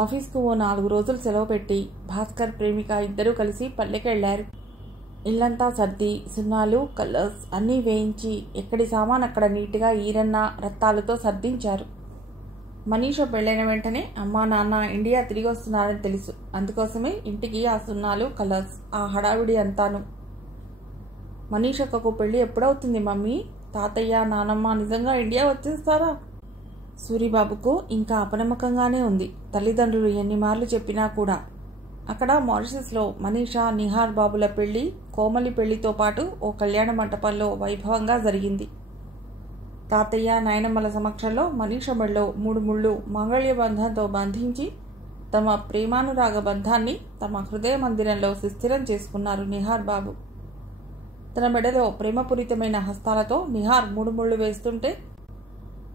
ఆఫీస్కు ఓ 4 రోజులు సెలవు పెట్టి భాస్కర్ ప్రేమిక ఇద్దరూ కలిసి పల్లెకెళ్లారు. ఇల్లంతా సర్ది సున్నాలు కలర్స్ అన్నీ వేయించి ఎక్కడి సామాన్ అక్కడ నీట్గా ఈరన్న రత్తాలతో సర్దించారు. మనీష పెళ్ళైన వెంటనే అమ్మా నాన్న ఇండియా తిరిగి వస్తున్నారని తెలుసు. అందుకోసమే ఇంటికి ఆ సున్నాలు కలర్స్ ఆ హడావిడి అంతాను. మనీషక్కకు పెళ్ళి ఎప్పుడవుతుంది మమ్మీ? తాతయ్య నానమ్మ నిజంగా ఇండియా వచ్చేస్తారా? సూరిబాబుకు ఇంకా అపనమ్మకంగానే ఉంది. తల్లిదండ్రులు ఎన్ని మార్లు చెప్పినా కూడా. అక్కడ మారిషస్లో మనీషా నిహార్ బాబుల పెళ్లి కోమలి పెళ్లితో పాటు ఓ కళ్యాణ మంటపంలో వైభవంగా జరిగింది. తాతయ్య నాయనమ్మల సమక్షంలో మనీష మెడలో 3 ముళ్ళు మాంగళ్య బంధంతో బంధించి తమ ప్రేమానురాగ బంధాన్ని తమ హృదయ మందిరంలో సుస్థిరం చేసుకున్నారు నిహార్ బాబు. తన మెడలో ప్రేమపూరితమైన హస్తాలతో నిహార్ 3 ముళ్ళు వేస్తుంటే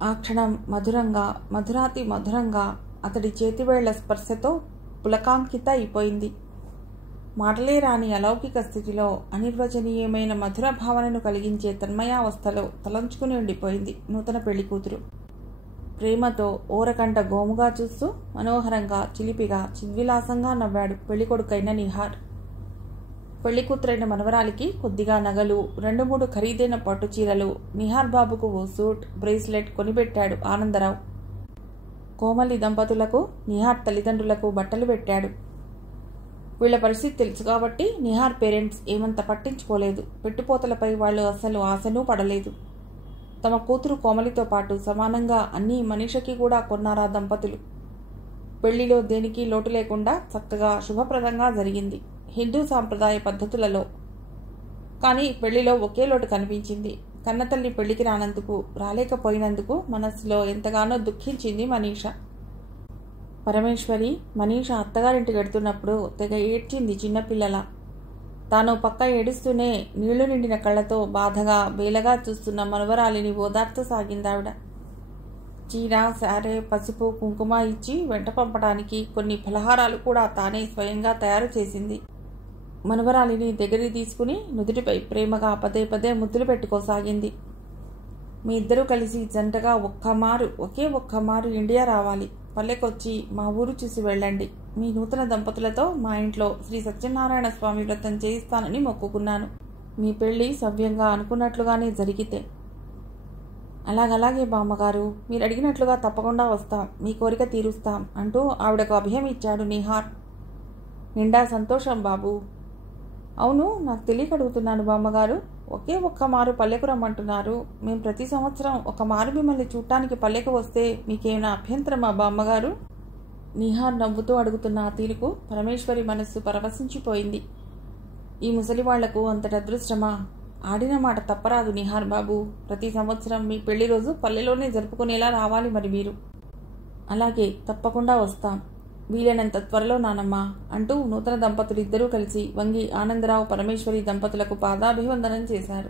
ఆ క్షణం మధురంగా మధురాతి మధురంగా అతడి చేతివేళ్ల స్పర్శతో పులకాంకిత అయిపోయింది. మాటలే రాని అలౌకిక స్థితిలో అనిర్వచనీయమైన మధుర భావనను కలిగించే తన్మయావస్థలో తలంచుకుని ఉండిపోయింది నూతన పెళ్లి కూతురు. ప్రేమతో ఓరకంట గోముగా చూస్తూ మనోహరంగా చిలిపిగా చిద్విలాసంగా నవ్వాడు పెళ్లికొడుకైన నిహార్. పెళ్లికూతురైన మనవరాలికి కొద్దిగా నగలు 2-3 ఖరీదైన పట్టు చీరలు, నిహార్ బాబుకు ఓ సూట్ బ్రేస్లెట్ కొనిపెట్టాడు ఆనందరావు. కోమలి దంపతులకు నిహార్ తల్లిదండ్రులకు బట్టలు పెట్టాడు. వీళ్ల పరిస్థితి తెలుసు కాబట్టి నిహార్ పేరెంట్స్ ఏమంత పట్టించుకోలేదు. పెట్టుపోతలపై వాళ్ళు అసలు ఆశనూ పడలేదు. తమ కూతురు కోమలితో పాటు సమానంగా అన్నీ మనీషకి కూడా కొన్నారా దంపతులు. పెళ్లిలో దేనికి లోటు లేకుండా చక్కగా శుభప్రదంగా జరిగింది హిందూ సాంప్రదాయ పద్ధతులలో. కానీ పెళ్లిలో ఒకే లోటు కనిపించింది. కన్నతల్లి పెళ్లికి రాలేకపోయినందుకు మనస్సులో ఎంతగానో దుఃఖించింది మనీష. పరమేశ్వరి మనీష అత్తగారింటికి వెడుతున్నప్పుడు తెగ ఏడ్చింది చిన్నపిల్లల. తాను పక్క ఏడుస్తూనే నీళ్లు నిండిన కళ్లతో బాధగా బేలగా చూస్తున్న మనవరాలిని ఓదార్చసాగిందావిడ. చీర శారే పసుపు కుంకుమ ఇచ్చి వెంట పంపడానికి కొన్ని ఫలహారాలు కూడా తానే స్వయంగా తయారు చేసింది. మనవరాలిని దగ్గరికి తీసుకుని నుదుటిపై ప్రేమగా పదే పదే ముద్దులు పెట్టుకోసాగింది. మీ ఇద్దరూ కలిసి జంటగా ఒకే ఒక్కమారు ఇండియా రావాలి. పల్లెకొచ్చి మా ఊరు చూసి వెళ్ళండి. మీ నూతన దంపతులతో మా ఇంట్లో శ్రీ సత్యనారాయణ స్వామి వ్రతం చేయిస్తానని మొక్కుకున్నాను. మీ పెళ్లి సవ్యంగా అనుకున్నట్లుగానే జరిగితే. అలాగలాగే బామ్మగారు, మీరు అడిగినట్లుగా తప్పకుండా వస్తాం, మీ కోరిక తీరుస్తాం అంటూ ఆవిడకు అభయం ఇచ్చాడు నిహార్. నిండా సంతోషం బాబు. అవును, నాకు తెలియక అడుగుతున్నాను బామ్మగారు, ఒకే ఒక్కమారు పల్లెకు రమ్మంటున్నారు. మేము ప్రతి సంవత్సరం ఒక మారు మిమ్మల్ని చూడటానికి పల్లెకు వస్తే మీకేమైనా అభ్యంతరమా బామ్మగారు? నిహార్ నవ్వుతూ అడుగుతున్న ఆ తీరుకు పరమేశ్వరి మనస్సు పరవశించిపోయింది. ఈ ముసలివాళ్లకు అంతటి అదృష్టమా? ఆడిన మాట తప్పరాదు నిహార్ బాబు. ప్రతి సంవత్సరం మీ పెళ్లి రోజు పల్లెలోనే జరుపుకునేలా రావాలి మరి మీరు. అలాగే, తప్పకుండా వస్తాం, వీలైనంత త్వరలో నానమ్మ అంటూ నూతన దంపతులు ఇద్దరూ కలిసి వంగి ఆనందరావు పరమేశ్వరి దంపతులకు పాదాభివందనం చేశారు.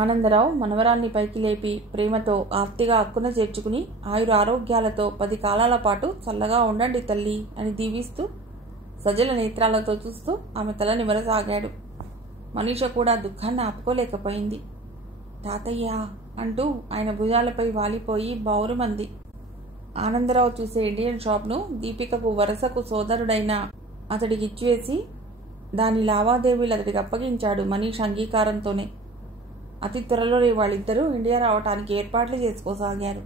ఆనందరావు మనవరాన్ని పైకి లేపి ప్రేమతో ఆర్తిగా అక్కున చేర్చుకుని ఆయుర ఆరోగ్యాలతో 10 కాలాల పాటు చల్లగా ఉండండి తల్లి అని దీవిస్తూ సజల నేత్రాలతో చూస్తూ ఆమె తల నిమరసాగాడు. మనీష కూడా దుఃఖాన్ని ఆపుకోలేకపోయింది. తాతయ్య అంటూ ఆయన భుజాలపై వాలిపోయి బావురుమంది. ఆనందరావు చూసే ఇండియన్ షాప్ను దీపికకు వరసకు సోదరుడైన అతడికి ఇచ్చివేసి దాని లావాదేవీలు అతడికి అప్పగించాడు మనీష్ అంగీకారంతోనే. అతి త్వరలోనే వాళ్ళిద్దరూ ఇండియా రావటానికి ఏర్పాట్లు చేసుకోసాగారు.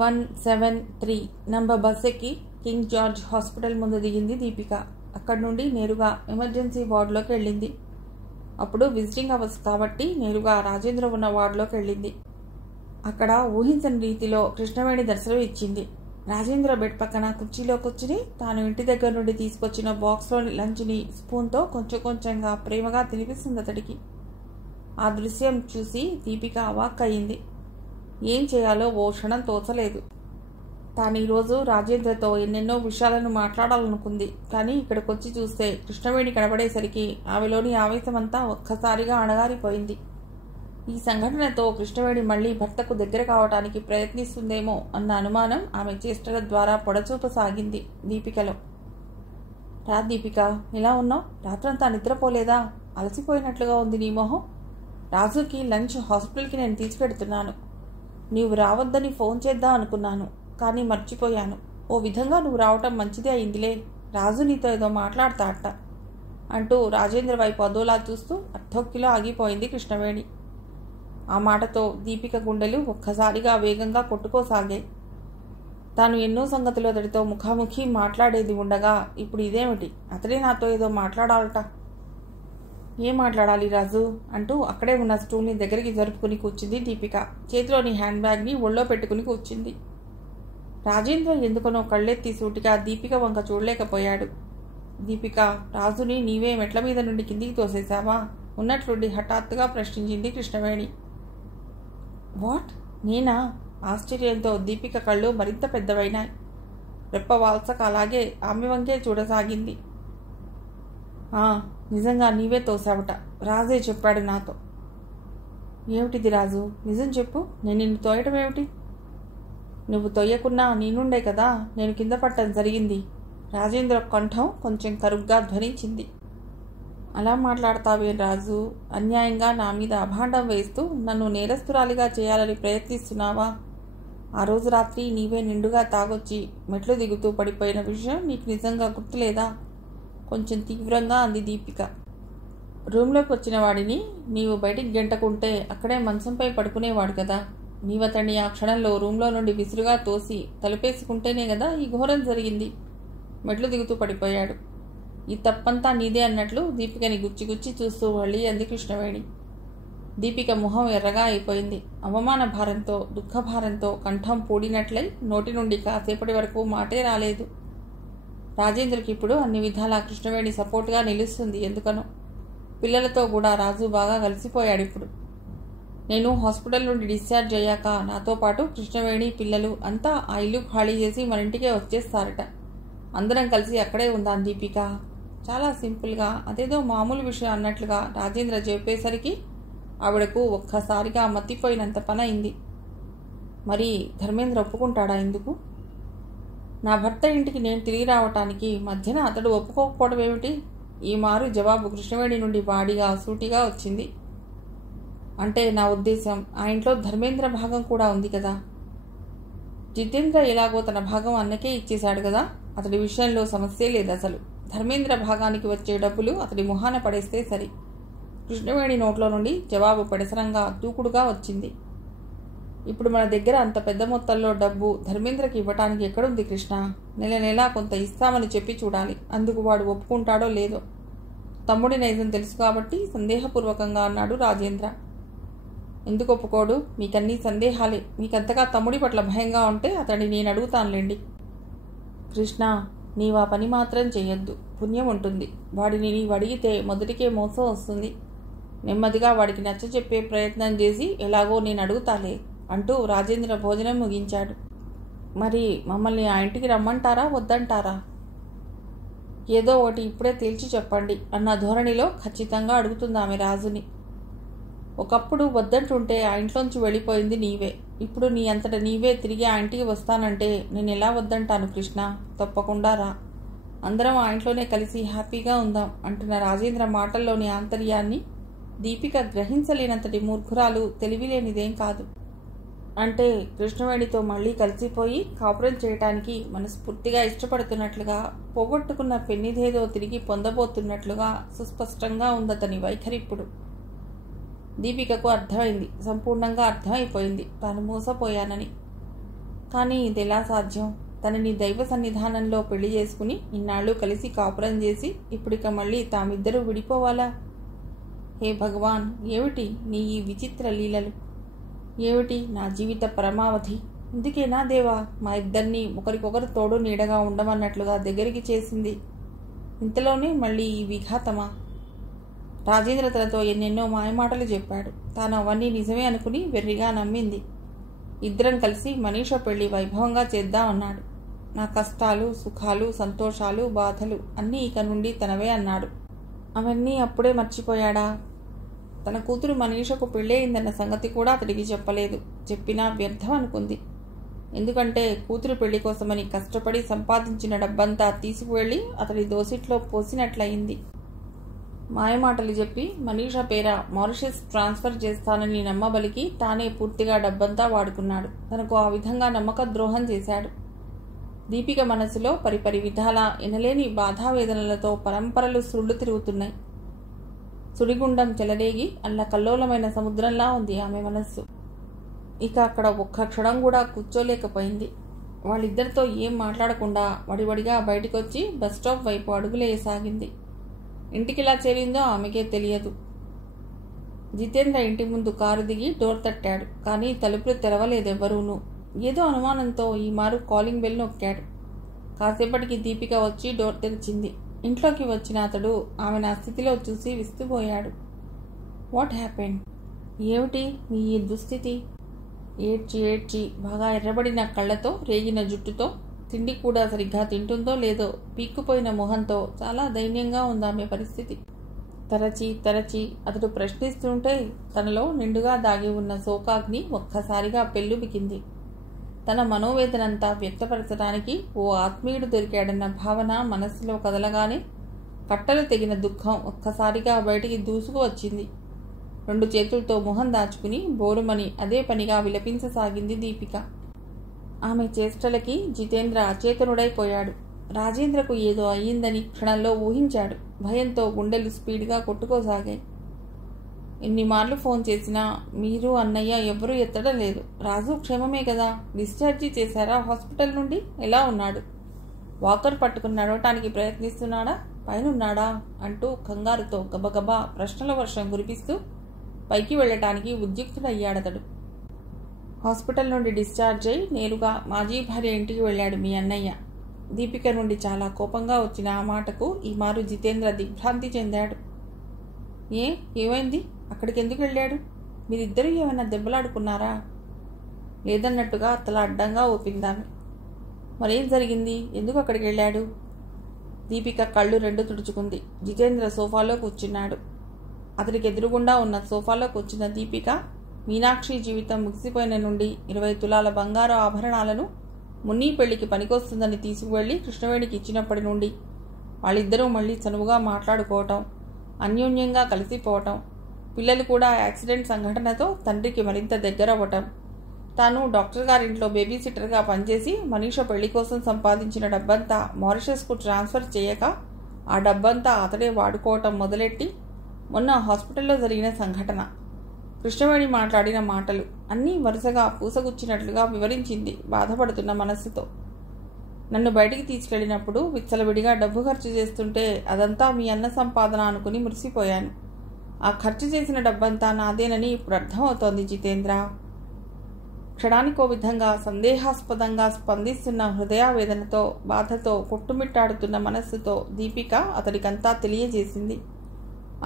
173 నంబర్ బస్ ఎక్కి కింగ్ జార్జ్ హాస్పిటల్ ముందు దిగింది దీపిక. అక్కడి నుండి నేరుగా ఎమర్జెన్సీ వార్డులోకి వెళ్ళింది. అప్పుడు విజిటింగ్ అవర్స్ కాబట్టి నేరుగా రాజేంద్ర ఉన్న వార్డులోకి వెళ్ళింది. అక్కడ ఊహించని రీతిలో కృష్ణవేణి దర్శనం ఇచ్చింది. రాజేంద్ర బెడ్ పక్కన కుర్చీలో కూర్చుని తాను ఇంటి దగ్గర నుండి తీసుకొచ్చిన బాక్స్లోని లంచ్ని స్పూన్తో కొంచెం కొంచెంగా ప్రేమగా తినిపిస్తుంది అతడికి. ఆ దృశ్యం చూసి దీపిక అవాక్కయింది. ఏం చేయాలో ఓ క్షణం తోచలేదు. తాను ఈరోజు రాజేంద్రతో ఎన్నెన్నో విషయాలను మాట్లాడాలనుకుంది. కానీ ఇక్కడికొచ్చి చూస్తే కృష్ణవేణి కనబడేసరికి ఆమెలోని ఆవేశమంతా ఒక్కసారిగా అణగారిపోయింది. ఈ సంఘటనతో కృష్ణవేణి మళ్లీ భర్తకు దగ్గర కావటానికి ప్రయత్నిస్తుందేమో అన్న అనుమానం ఆమె చేష్టల ద్వారా పొడచూపసాగింది దీపికలో. రా దీపిక, ఎలా ఉన్నావు? రాత్రంతా నిద్రపోలేదా? అలసిపోయినట్లుగా ఉంది నీ మొహం. రాజుకి లంచ్ హాస్పిటల్కి నేను తీసుకెడుతున్నాను. నీవు రావద్దని ఫోన్ చేద్దాం అనుకున్నాను, కానీ మర్చిపోయాను. ఓ విధంగా నువ్వు రావటం మంచిదే అయిందిలే. రాజు నీతో ఏదో మాట్లాడతా అట్ట అంటూ రాజేంద్ర వైపు అదోలా చూస్తూ అర్థొక్కిలో ఆగిపోయింది కృష్ణవేణి. ఆ మాటతో దీపిక గుండెలు ఒక్కసారిగా వేగంగా కొట్టుకోసాగాయి. తాను ఎన్నో సంగతులు అతడితో ముఖాముఖి మాట్లాడేది ఉండగా ఇప్పుడు ఇదేమిటి? అతడే నాతో ఏదో మాట్లాడాలట. ఏం మాట్లాడాలి రాజు అంటూ అక్కడే ఉన్న స్టూల్ని దగ్గరికి జరుపుకుని కూర్చుంది దీపిక. చేతిలోని హ్యాండ్ బ్యాగ్ని ఒళ్ళో పెట్టుకుని కూర్చుంది. రాజేంద్ర ఎందుకనో కళ్ళెత్తి సూటిగా దీపిక వంక చూడలేకపోయాడు. దీపిక, రాజుని నీవే మెట్ల మీద నుండి కిందికి తోసేశావా? ఉన్నట్లుండి హఠాత్తుగా ప్రశ్నించింది కృష్ణవేణి. వాట్? నేనా? ఆశ్చర్యంతో దీపిక కళ్ళు మరింత పెద్దవైనాయి. రెప్ప వాల్సక అలాగే ఆమె వంకే చూడసాగింది. నిజంగా నీవే తోసావట. రాజే చెప్పాడు నాతో. ఏమిటిది రాజు? నిజం చెప్పు. నేను నిన్ను తోయటం ఏమిటి? నువ్వు తొయ్యకున్నా నీ నుండే కదా నేను కింద పట్టడం జరిగింది. రాజేంద్ర కంఠం కొంచెం కరుగ్గా ధ్వనించింది. అలా మాట్లాడతావేం రాజు? అన్యాయంగా నా మీద అభాండం వేస్తూ నన్ను నేరస్తురాలిగా చేయాలని ప్రయత్నిస్తున్నావా? ఆ రోజు రాత్రి నీవే నిండుగా తాగొచ్చి మెట్లు దిగుతూ పడిపోయిన విషయం నీకు నిజంగా గుర్తులేదా? కొంచెం తీవ్రంగా అంది దీపిక. రూమ్లోకి వచ్చిన వాడిని నీవు బయటికి గెంటకుంటే అక్కడే మంచంపై పడుకునేవాడు కదా. నీవతన్ని ఆ క్షణంలో రూమ్లో నుండి విసురుగా తోసి తలుపేసుకుంటేనే కదా ఈ ఘోరం జరిగింది. మెట్లు దిగుతూ పడిపోయాడు. ఈ తప్పంతా నీదే అన్నట్లు దీపికని గుచ్చి చూస్తూ మళ్ళీ అంది కృష్ణవేణి. దీపిక ముఖం ఎర్రగా అయిపోయింది. అవమాన భారంతో దుఃఖభారంతో కంఠం పూడినట్లై నోటి నుండి కాసేపటి వరకు మాటే రాలేదు. రాజేంద్రకి ఇప్పుడు అన్ని విధాలా కృష్ణవేణి సపోర్ట్గా నిలుస్తుంది. ఎందుకనో పిల్లలతో కూడా రాజు బాగా కలిసిపోయాడు ఇప్పుడు. నేను హాస్పిటల్ నుండి డిశ్చార్జ్ అయ్యాక నాతో పాటు కృష్ణవేణి పిల్లలు అంతా ఆ ఇల్లు ఖాళీ చేసి మన ఇంటికే వచ్చేస్తారట. అందరం కలిసి అక్కడే ఉందాం దీపిక. చాలా సింపుల్గా అదేదో మామూలు విషయం అన్నట్లుగా రాజేంద్ర చెప్పేసరికి ఆవిడకు ఒక్కసారిగా మత్తిపోయినంత పని అయింది. మరి ధర్మేంద్ర ఒప్పుకుంటాడా ఎందుకు? నా భర్త ఇంటికి నేను తిరిగి రావటానికి మధ్యన అతడు ఒప్పుకోకపోవడం ఏమిటి? ఈ మారు జవాబు కృష్ణవేణి నుండి వాడిగా సూటిగా వచ్చింది. అంటే నా ఉద్దేశం ఆ ఇంట్లో ధర్మేంద్ర భాగం కూడా ఉంది కదా. జితేంద్ర ఎలాగో తన భాగం అన్నకే ఇచ్చేశాడు కదా. అతడి విషయంలో సమస్యే లేదు అసలు. ధర్మేంద్ర భాగానికి వచ్చే డబ్బులు అతడి మొహాన పడేస్తే సరి. కృష్ణవేణి నోట్లో నుండి జవాబు పెడసరంగా దూకుడుగా వచ్చింది. ఇప్పుడు మన దగ్గర అంత పెద్ద మొత్తంలో డబ్బు ధర్మేంద్రకి ఇవ్వటానికి ఎక్కడుంది కృష్ణ? నెల నెలా కొంత ఇస్తామని చెప్పి చూడాలి. అందుకు వాడు ఒప్పుకుంటాడో లేదో. తమ్ముడి నైజం తెలుసు కాబట్టి సందేహపూర్వకంగా అన్నాడు రాజేంద్ర. ఎందుకు ఒప్పుకోడు? మీకన్నీ సందేహాలే. మీకంతగా తమ్ముడి పట్ల భయంగా ఉంటే అతడిని నేను అడుగుతానులేండి. కృష్ణ, నీవా పని మాత్రం చెయ్యొద్దు. పుణ్యం ఉంటుంది. వాడిని నీవు అడిగితే మొదటికే మోసం వస్తుంది. నెమ్మదిగా వాడికి నచ్చ చెప్పే ప్రయత్నం చేసి ఎలాగో నేను అడుగుతాలే అంటూ రాజేంద్ర భోజనం ముగించాడు. మరి మమ్మల్ని ఆ ఇంటికి రమ్మంటారా వద్దంటారా? ఏదో ఒకటి ఇప్పుడే తేల్చి చెప్పండి అన్న ధోరణిలో ఖచ్చితంగా అడుగుతుంది ఆమె రాజుని. ఒకప్పుడు వద్దంటుంటే ఆ ఇంట్లోంచి వెళ్ళిపోయింది నీవే. ఇప్పుడు నీ అంతట నీవే తిరిగి ఆ ఇంటికి వస్తానంటే నేను ఎలా వద్దంటాను కృష్ణ? తప్పకుండా రా. అందరం ఆ ఇంట్లోనే కలిసి హ్యాపీగా ఉందాం అంటున్న రాజేంద్ర మాటల్లోని ఆంతర్యాన్ని దీపిక గ్రహించలేనంతటి మూర్ఖురాలు తెలివిలేనిదేం కాదు. అంటే కృష్ణవేణితో మళ్ళీ కలిసిపోయి కాపురం చేయటానికి మనస్ఫూర్తిగా ఇష్టపడుతున్నట్లుగా, పోగొట్టుకున్న పెన్నిదేదో తిరిగి పొందబోతున్నట్లుగా సుస్పష్టంగా ఉందతని వైఖరి. ఇప్పుడు దీపికకు అర్థమైంది. సంపూర్ణంగా అర్థమైపోయింది తాను మోసపోయానని. కానీ ఇదెలా సాధ్యం? తనని దైవ సన్నిధానంలో పెళ్లి చేసుకుని ఇన్నాళ్ళు కలిసి కాపురం చేసి ఇప్పుడిక మళ్ళీ తామిద్దరూ విడిపోవాలా? హే భగవాన్, ఏమిటి నీ ఈ విచిత్ర లీలలు? ఏమిటి నా జీవిత పరమావధి? ఇందుకేనా దేవా మా ఇద్దరినీ ఒకరికొకరు తోడు నీడగా ఉండమన్నట్లుగా దగ్గరికి చేసింది? ఇంతలోనే మళ్ళీ ఈ విఘాతమా? రాజేంద్ర తనతో ఎన్నెన్నో మాయమాటలు చెప్పాడు. తాను అవన్నీ నిజమే అనుకుని వెర్రిగా నమ్మింది. ఇద్దరం కలిసి మనీష పెళ్లి వైభవంగా చేద్దామన్నాడు. నా కష్టాలు, సుఖాలు, సంతోషాలు, బాధలు అన్నీ ఇక నుండి తనవే అన్నాడు. అవన్నీ అప్పుడే మర్చిపోయాడా? తన కూతురు మనీషకు పెళ్ళయిందన్న సంగతి కూడా అతడికి చెప్పలేదు. చెప్పినా వ్యర్థం అనుకుంది. ఎందుకంటే కూతురు పెళ్లి కోసమని కష్టపడి సంపాదించిన డబ్బంతా తీసుకువెళ్ళి అతడి దోసిట్లో పోసినట్లయింది. మాయమాటలు చెప్పి మనీష పేర మారిషస్ ట్రాన్స్ఫర్ చేస్తానని నమ్మబలికి తానే పూర్తిగా డబ్బంతా వాడుకున్నాడు. తనకు ఆ విధంగా నమ్మక ద్రోహం చేశాడు. దీపిక మనసులో పరిపరి విధాల ఎనలేని బాధావేదనలతో పరంపరలు సుళ్ళు తిరుగుతున్నాయి. సుడిగుండం చెలరేగి అల్లకల్లోలమైన సముద్రంలా ఉంది ఆమె మనస్సు. ఇక అక్కడ ఒక్క క్షణం కూడా కూర్చోలేకపోయింది. వాళ్ళిద్దరితో ఏం మాట్లాడకుండా వడివడిగా బయటకొచ్చి బస్టాప్ వైపు అడుగులేయసాగింది. ఇంటికిలా చేరిందో ఆమెకే తెలియదు. జితేంద్ర ఇంటి ముందు కారు దిగి డోర్ తట్టాడు. కానీ తలుపులు తెరవలేదెవ్వరూనూ. ఏదో అనుమానంతో ఈ మారు కాలింగ్ బెల్ నొక్కాడు. కాసేపటికి దీపిక వచ్చి డోర్ తెరిచింది. ఇంట్లోకి వచ్చిన అతడు ఆమెను ఆ స్థితిలో చూసి విస్తుపోయాడు. What happened? ఏమిటి మీ ఈ దుస్థితి? ఏడ్చి ఏడ్చి బాగా ఎర్రబడిన కళ్ళతో, రేగిన జుట్టుతో, తిండి కూడా సరిగ్గా తింటుందో లేదో పీక్కుపోయిన మొహంతో చాలా దైన్యంగా ఉందామె పరిస్థితి. తరచి తరచి అతడు ప్రశ్నిస్తుంటే తనలో నిండుగా దాగి ఉన్న శోకాగ్ని ఒక్కసారిగా పెళ్ళుబికింది. తన మనోవేదనంతా వ్యక్తపరచడానికి ఓ ఆత్మీయుడు దొరికాడన్న భావన మనస్సులో కదలగానే కట్టలు తెగిన దుఃఖం ఒక్కసారిగా బయటికి దూసుకు వచ్చింది. 2 చేతులతో మొహం దాచుకుని బోరుమని అదే పనిగా విలపించసాగింది దీపిక. ఆమె చేష్టలకి జితేంద్ర అచేతనుడైపోయాడు. రాజేంద్రకు ఏదో అయ్యిందని క్షణంలో ఊహించాడు. భయంతో గుండెలు స్పీడ్గా కొట్టుకోసాగాయి. ఎన్ని మార్లు ఫోన్ చేసినా మీరు అన్నయ్య ఎవ్వరూ ఎత్తడం లేదు. రాజు క్షేమమే కదా? డిశ్చార్జీ చేశారా హాస్పిటల్ నుండి? ఎలా ఉన్నాడు? వాకర్ పట్టుకుని నడవటానికి ప్రయత్నిస్తున్నాడా? పైనున్నాడా? అంటూ కంగారుతో గబగబా ప్రశ్నల వర్షం కురిపిస్తూ పైకి వెళ్లటానికి ఉద్యుక్తుడయ్యాడతడు. హాస్పిటల్ నుండి డిశ్చార్జ్ అయి నేరుగా మాజీ భార్య ఇంటికి వెళ్ళాడు మీ అన్నయ్య. దీపిక నుండి చాలా కోపంగా వచ్చిన ఆ మాటకు ఈ మారు జితేంద్ర దిగ్భ్రాంతి చెందాడు. ఏమైంది? అక్కడికి ఎందుకు వెళ్ళాడు? మీరిద్దరూ ఏమైనా దెబ్బలాడుకున్నారా? లేదన్నట్టుగా తల అడ్డంగా ఊపిందామె. మరేం జరిగింది? ఎందుకు అక్కడికి వెళ్ళాడు? దీపిక కళ్ళు 2 తుడుచుకుంది. జితేంద్ర సోఫాలో కూర్చున్నాడు. అతడికి ఎదురుగుండా ఉన్న సోఫాలో కూర్చున్న దీపిక మీనాక్షి జీవితం ముగిసిపోయిన నుండి 20 తులాల బంగారు ఆభరణాలను మున్నీ పెళ్లికి పనికొస్తుందని తీసుకువెళ్లి కృష్ణవేణికి ఇచ్చినప్పటి నుండి వాళ్ళిద్దరూ మళ్ళీ చనువుగా మాట్లాడుకోవటం, అన్యోన్యంగా కలిసిపోవటం, పిల్లలు కూడా యాక్సిడెంట్ సంఘటనతో తండ్రికి మరింత దగ్గరవ్వటం, తాను డాక్టర్ గారింట్లో బేబీ సిట్టర్గా పనిచేసి మనీష పెళ్లి కోసం సంపాదించిన డబ్బంతా మారిషస్కు ట్రాన్స్ఫర్ చేయక ఆ డబ్బంతా అతడే వాడుకోవటం మొదలెట్టి మొన్న హాస్పిటల్లో జరిగిన సంఘటన, కృష్ణవేణి మాట్లాడిన మాటలు అన్నీ వరుసగా పూసగుచ్చినట్లుగా వివరించింది బాధపడుతున్న మనస్సుతో. నన్ను బయటికి తీసుకెళ్లినప్పుడు విచ్చలవిడిగా డబ్బు ఖర్చు చేస్తుంటే అదంతా మీ అన్న సంపాదన అనుకుని మురిసిపోయాను. ఆ ఖర్చు చేసిన డబ్బంతా నాదేనని ఇప్పుడు అర్థమవుతోంది జితేంద్ర. క్షణానికో విధంగా సందేహాస్పదంగా స్పందిస్తున్న హృదయావేదనతో, బాధతో కొట్టుమిట్టాడుతున్న మనస్సుతో దీపిక అతడికంతా తెలియజేసింది.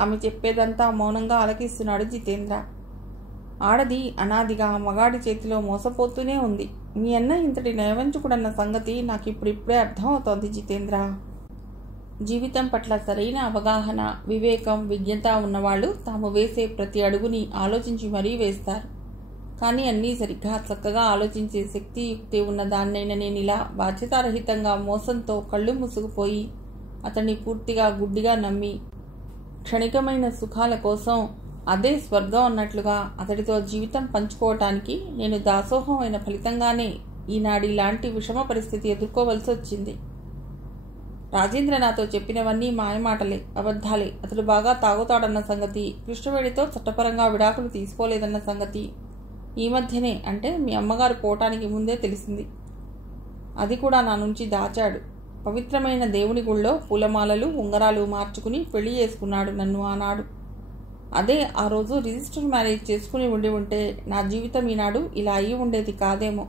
ఆమె చెప్పేదంతా మౌనంగా ఆలకిస్తున్నాడు జితేంద్ర. ఆడది అనాదిగా మగాడి చేతిలో మోసపోతూనే ఉంది. మీ అన్న ఇంతటి నయవంచుకుడన్న సంగతి నాకిప్పుడిప్పుడే అర్థమవుతోంది జితేంద్ర. జీవితం పట్ల సరైన అవగాహన, వివేకం, విజ్ఞత ఉన్నవాళ్లు తాము వేసే ప్రతి అడుగుని ఆలోచించి మరీ వేస్తారు. కానీ అన్నీ సరిగ్గా చక్కగా ఆలోచించే శక్తి, యుక్తి ఉన్న దాన్నైనా నేనిలా బాధ్యతారహితంగా మోసంతో కళ్ళు మూసుకుపోయి అతన్ని పూర్తిగా గుడ్డిగా నమ్మి క్షణికమైన సుఖాల కోసం అదే స్వర్గం అన్నట్లుగా అతడితో జీవితం పంచుకోవటానికి నేను దాసోహం అయిన ఫలితంగానే ఈనాడు ఇలాంటి విషమ పరిస్థితి ఎదుర్కోవలసి వచ్చింది. రాజేంద్ర నాతో చెప్పినవన్నీ మాయమాటలే, అబద్ధాలే. అతడు బాగా తాగుతాడన్న సంగతి, కృష్ణవేణితో చట్టపరంగా విడాకులు తీసుకోలేదన్న సంగతి ఈ మధ్యనే, అంటే మీ అమ్మగారు పోవటానికి ముందే తెలిసింది. అది కూడా నా నుంచి దాచాడు. పవిత్రమైన దేవుని గుళ్ళో పూలమాలలు, ఉంగరాలు మార్చుకుని పెళ్లి చేసుకున్నాడు నన్ను ఆనాడు. అదే ఆ రోజు రిజిస్టర్ మ్యారేజ్ చేసుకుని ఉంటే నా జీవితం ఈనాడు ఇలా అయ్యి ఉండేది కాదేమో.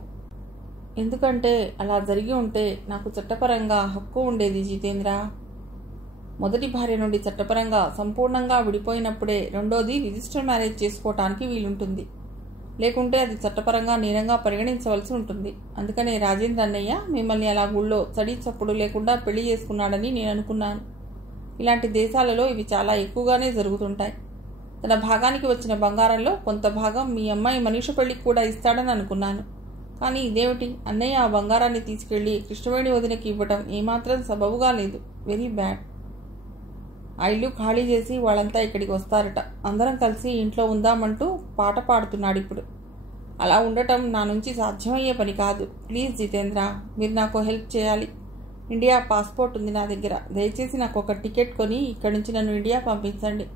ఎందుకంటే అలా జరిగి ఉంటే నాకు చట్టపరంగా హక్కు ఉండేది జితేంద్ర. మొదటి భార్య నుండి చట్టపరంగా సంపూర్ణంగా విడిపోయినప్పుడే రెండోది రిజిస్టర్ మ్యారేజ్ చేసుకోవటానికి వీలుంటుంది. లేకుంటే అది చట్టపరంగా నేరంగా పరిగణించవలసి ఉంటుంది. అందుకనే రాజేంద్ర అన్నయ్య మిమ్మల్ని అలా గుళ్ళో చడి చప్పుడు లేకుండా పెళ్లి చేసుకున్నాడని నేను అనుకున్నాను. ఇలాంటి దేశాలలో ఇవి చాలా ఎక్కువగానే జరుగుతుంటాయి. తన భాగానికి వచ్చిన బంగారంలో కొంత భాగం మీ అమ్మాయి మనీష పెళ్లికి కూడా ఇస్తాడని అనుకున్నాను. కానీ ఇదేమిటి, అన్నయ్య ఆ బంగారాన్ని తీసుకెళ్లి కృష్ణవేణి వదినకి ఇవ్వటం ఏమాత్రం సబబుగా లేదు. Very bad. ఆ ఇల్లు ఖాళీ చేసి వాళ్ళంతా ఇక్కడికి వస్తారట. అందరం కలిసి ఇంట్లో ఉందామంటూ పాట పాడుతున్నాడు ఇప్పుడు. అలా ఉండటం నా నుంచి సాధ్యమయ్యే పని కాదు. ప్లీజ్ జితేంద్ర, మీరు నాకు హెల్ప్ చేయాలి. ఇండియా పాస్పోర్ట్ ఉంది నా దగ్గర. దయచేసి నాకు ఒక టికెట్ కొని ఇక్కడి నుంచి నన్ను ఇండియా పంపించండి.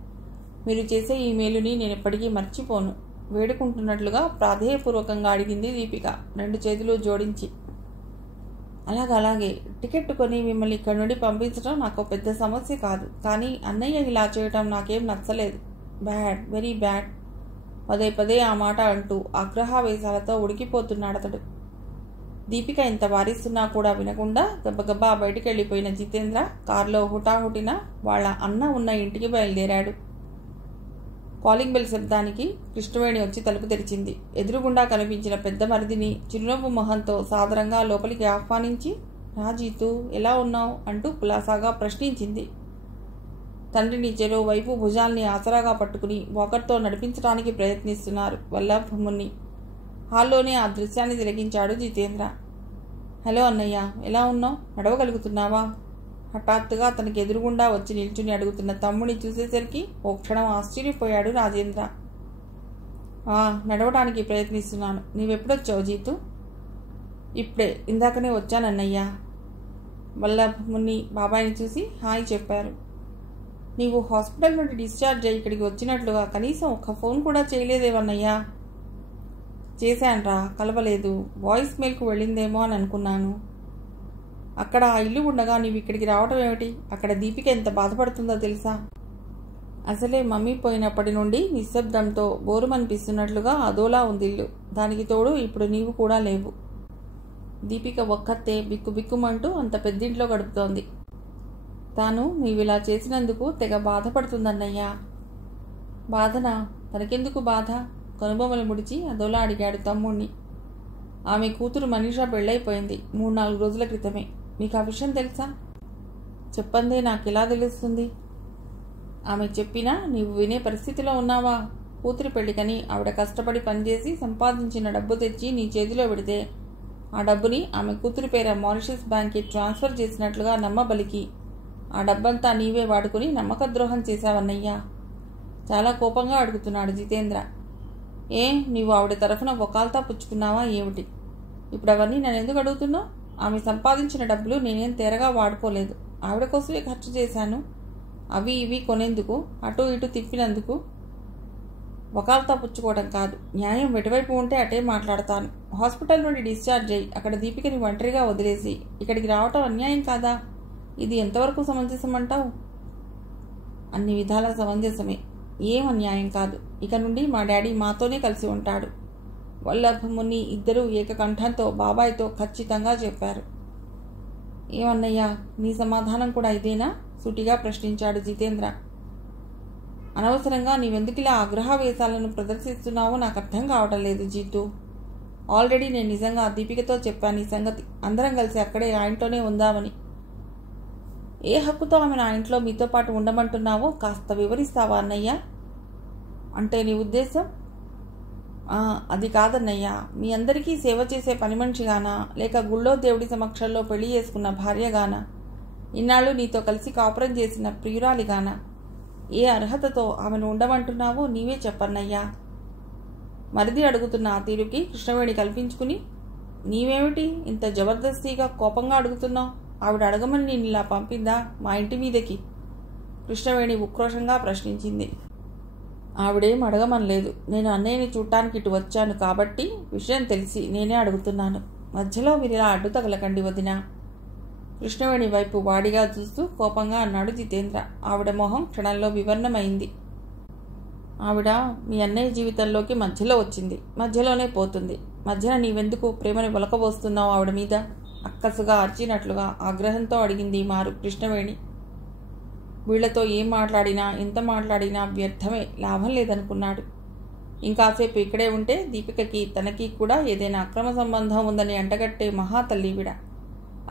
మీరు చేసే ఈ మేలుని నేను ఎప్పటికీ మర్చిపోను. వేడుకుంటున్నట్లుగా ప్రాధేయపూర్వకంగా అడిగింది దీపిక, 2 చేతులు జోడించి. అలాగే టికెట్ కొని మిమ్మల్ని ఇక్కడి నుండి పంపించడం నాకు పెద్ద సమస్య కాదు. కానీ అన్నయ్య ఇలా చేయటం నాకేం నచ్చలేదు. Bad, very bad. పదే ఆ మాట అంటూ ఆగ్రహావేశాలతో ఉడికిపోతున్నాడతడు. దీపిక ఇంత వారిస్తున్నా కూడా వినకుండా గబ్బగబ్బా బయటికి వెళ్ళిపోయిన జితేంద్ర కారులో హుటాహుటిన వాళ్ళ అన్న ఉన్న ఇంటికి బయలుదేరాడు. కాలింగ్ బెల్ శబ్దానికి కృష్ణవేణి వచ్చి తలుపు తెరిచింది. ఎదురుగుండా కనిపించిన పెద్ద మరిదిని చిరునవ్వు మొహంతో సాదరంగా లోపలికి ఆహ్వానించి, రా జీతూ, ఎలా ఉన్నావు అంటూ కులాసాగా ప్రశ్నించింది. తండ్రిని చెరో వైపు భుజాల్ని ఆసరాగా పట్టుకుని వాకర్తో నడిపించడానికి ప్రయత్నిస్తున్నారు వల్లభ్ ముని. హాల్లోనే ఆ దృశ్యాన్ని తిలకించాడు జితేంద్ర. హలో అన్నయ్య, ఎలా ఉన్నావు? నడవగలుగుతున్నావా? హఠాత్తుగా తనకి ఎదురుగుండా వచ్చి నిల్చుని అడుగుతున్న తమ్ముని చూసేసరికి ఓ క్షణం ఆశ్చర్యపోయాడు రాజేంద్ర. నడవడానికి ప్రయత్నిస్తున్నాను. నీవెప్పుడొచ్చావు జీతు? ఇప్పుడే, ఇందాకనే వచ్చానన్నయ్యా. వల్లభ్ ముని బాబాయిని చూసి హాయ్ చెప్పారు. నీవు హాస్పిటల్ నుండి డిశ్చార్జ్ అయ్యి ఇక్కడికి వచ్చినట్లుగా కనీసం ఒక్క ఫోన్ కూడా చేయలేదేవన్నయ్యా. చేశాన్రా, కలవలేదు. వాయిస్ మెయిల్కు వెళ్ళిందేమో అని అనుకున్నాను. అక్కడ ఆ ఇల్లు ఉండగా నీవు ఇక్కడికి రావడం ఏమిటి? అక్కడ దీపిక ఎంత బాధపడుతుందో తెలుసా? అసలే మమ్మీ పోయినప్పటి నుండి నిశ్శబ్దంతో బోరుమనిపిస్తున్నట్లుగా అదోలా ఉంది ఇల్లు. దానికి తోడు ఇప్పుడు నీవు కూడా లేవు. దీపిక ఒక్కతే బిక్కుబిక్కుమంటూ అంత పెద్దింట్లో గడుపుతోంది. తాను నీవిలా చేసినందుకు తెగ బాధపడుతుందన్నయ్యా. బాధనా? తనకెందుకు బాధ? కనుబొమ్మలు ముడిచి అదోలా అడిగాడు తమ్ముణ్ణి. ఆమె కూతురు మనీషా పెళ్ళైపోయింది 3-4 రోజుల క్రితమే. మీకు ఆ విషయం తెలుసా? చెప్పందే నాకెలా తెలుస్తుంది? ఆమె చెప్పినా నీవు వినే పరిస్థితిలో ఉన్నావా? కూతురు పెళ్లికని ఆవిడ కష్టపడి పనిచేసి సంపాదించిన డబ్బు తెచ్చి నీ చేతిలో పెడితే ఆ డబ్బుని ఆమె కూతురు పేర మారిషస్ బ్యాంక్కి ట్రాన్స్ఫర్ చేసినట్లుగా నమ్మబలికి ఆ డబ్బంతా నీవే వాడుకుని నమ్మక ద్రోహం చేశావన్నయ్యా. చాలా కోపంగా అడుగుతున్నాడు జితేంద్ర. నీవు ఆవిడ తరఫున వకాల్తా పుచ్చుకున్నావా ఏమిటి? ఇప్పుడు అవన్నీ నన్నెందుకు అడుగుతున్నావు? ఆమె సంపాదించిన డబ్బులు నేనేం తేరగా వాడుకోలేదు. ఆవిడ కోసమే ఖర్చు చేశాను. అవి ఇవి కొనేందుకు, అటు ఇటు తిప్పినందుకు. వకాల్తా పుచ్చుకోవడం కాదు, న్యాయం ఎటువైపు ఉంటే అటే మాట్లాడతాను. హాస్పిటల్ నుండి డిశ్చార్జ్ అయ్యి అక్కడ దీపికని ఒంటరిగా వదిలేసి ఇక్కడికి రావటం అన్యాయం కాదా? ఇది ఎంతవరకు సమంజసమంటావు? అన్ని విధాల సమంజసమే. ఏం అన్యాయం కాదు. ఇక నుండి మా డాడీ మాతోనే కలిసి ఉంటాడు. వల్లభ్ ముని ఇద్దరూ ఏకకంఠంతో బాబాయ్తో ఖచ్చితంగా చెప్పారు. ఏమన్నయ్యా, నీ సమాధానం కూడా ఇదేనా? సూటిగా ప్రశ్నించాడు జితేంద్ర. అనవసరంగా నీవెందుకిలా ఆగ్రహవేశాలను ప్రదర్శిస్తున్నావో నాకు అర్థం కావటం లేదు జీతు. ఆల్రెడీ నేను నిజంగా దీపికతో చెప్పాను ఈ సంగతి. అందరం కలిసి అక్కడే ఆ ఇంట్లోనే ఉందామని. ఏ హక్కుతో ఆమెను ఆ ఇంట్లో మీతో పాటు ఉండమంటున్నావో కాస్త వివరిస్తావా అన్నయ్య? అంటే నీ ఉద్దేశం? అది కాదన్నయ్యా. మీ అందరికీ సేవ చేసే పని మనిషిగానా, లేక గుళ్ళో దేవుడి సమక్షంలో పెళ్లి చేసుకున్న భార్యగానా, ఇన్నాళ్ళు నీతో కలిసి కాపురం చేసిన ప్రియురాలిగానా? ఏ అర్హతతో ఆమెను ఉండమంటున్నావో నీవే చెప్పన్నయ్యా. మరిది అడుగుతున్న ఆ తీరుకి కృష్ణవేణి కల్పించుకుని, నీవేమిటి ఇంత జబర్దస్తిగా కోపంగా అడుగుతున్నావు? ఆవిడ అడగమని నేను ఇలా పంపిందా మా ఇంటి మీదకి? కృష్ణవేణి ఉక్రోషంగా ప్రశ్నించింది. ఆవిడేం అడగమనలేదు. నేను అన్నయ్యని చూడటానికి ఇటు వచ్చాను కాబట్టి విషయం తెలిసి నేనే అడుగుతున్నాను. మధ్యలో మీరు ఇలా అడ్డు తగలకండి వదినా. కృష్ణవేణి వైపు వాడిగా చూస్తూ కోపంగా అన్నాడు జితేంద్ర. ఆవిడ మొహం క్షణంలో వివర్ణమైంది. ఆవిడ మీ అన్నయ్య జీవితంలోకి మధ్యలో వచ్చింది, మధ్యలోనే పోతుంది. మధ్యన నీవెందుకు ప్రేమని ఒలకబోస్తున్నావు ఆవిడ మీద? అక్కసుగా అర్చినట్లుగా ఆగ్రహంతో అడిగింది మారు కృష్ణవేణి. వీళ్లతో ఏం మాట్లాడినా ఎంత మాట్లాడినా వ్యర్థమే, లాభం లేదనుకున్నాడు. ఇంకాసేపు ఇక్కడే ఉంటే దీపికకి తనకి కూడా ఏదైనా అక్రమ సంబంధం ఉందని అంటగట్టే మహాతల్లివిడ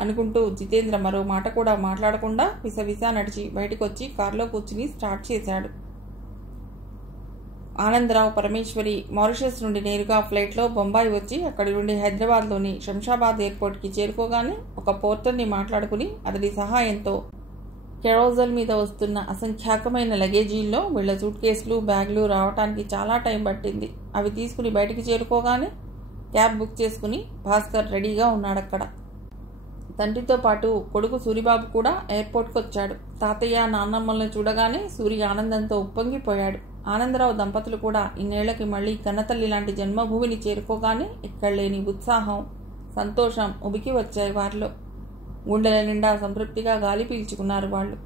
అనుకుంటూ జితేంద్ర మరో మాట కూడా మాట్లాడకుండా విసవిసా నడిచి బయటకొచ్చి కారులో కూర్చుని స్టార్ట్ చేశాడు. ఆనందరావు పరమేశ్వరి మారిషస్ నుండి నేరుగా ఫ్లైట్లో బొంబాయి వచ్చి అక్కడి నుండి హైదరాబాద్లోని శంషాబాద్ ఎయిర్పోర్ట్కి చేరుకోగానే ఒక పోర్టర్ని మాట్లాడుకుని అతడి సహాయంతో కెరోజల్ మీద వస్తున్న అసంఖ్యాకమైన లగేజీల్లో వీళ్ల సూట్ కేసులు బ్యాగులు రావటానికి చాలా టైం పట్టింది. అవి తీసుకుని బయటికి చేరుకోగానే క్యాబ్ బుక్ చేసుకుని భాస్కర్ రెడీగా ఉన్నాడక్కడ. తండ్రితో పాటు కొడుకు సూరిబాబు కూడా ఎయిర్పోర్ట్కి వచ్చాడు. తాతయ్య నాన్నమ్మల్ని చూడగానే సూరి ఆనందంతో ఉప్పొంగిపోయాడు. ఆనందరావు దంపతులు కూడా ఇన్నేళ్లకి మళ్లీ కన్నతల్లి లాంటి జన్మభూమిని చేరుకోగానే ఎక్కడలేని ఉత్సాహం, సంతోషం ఉబికి వచ్చాయి వారిలో. గుండెల నిండా సంతృప్తిగా గాలి పీల్చుకున్నారు వాళ్ళు.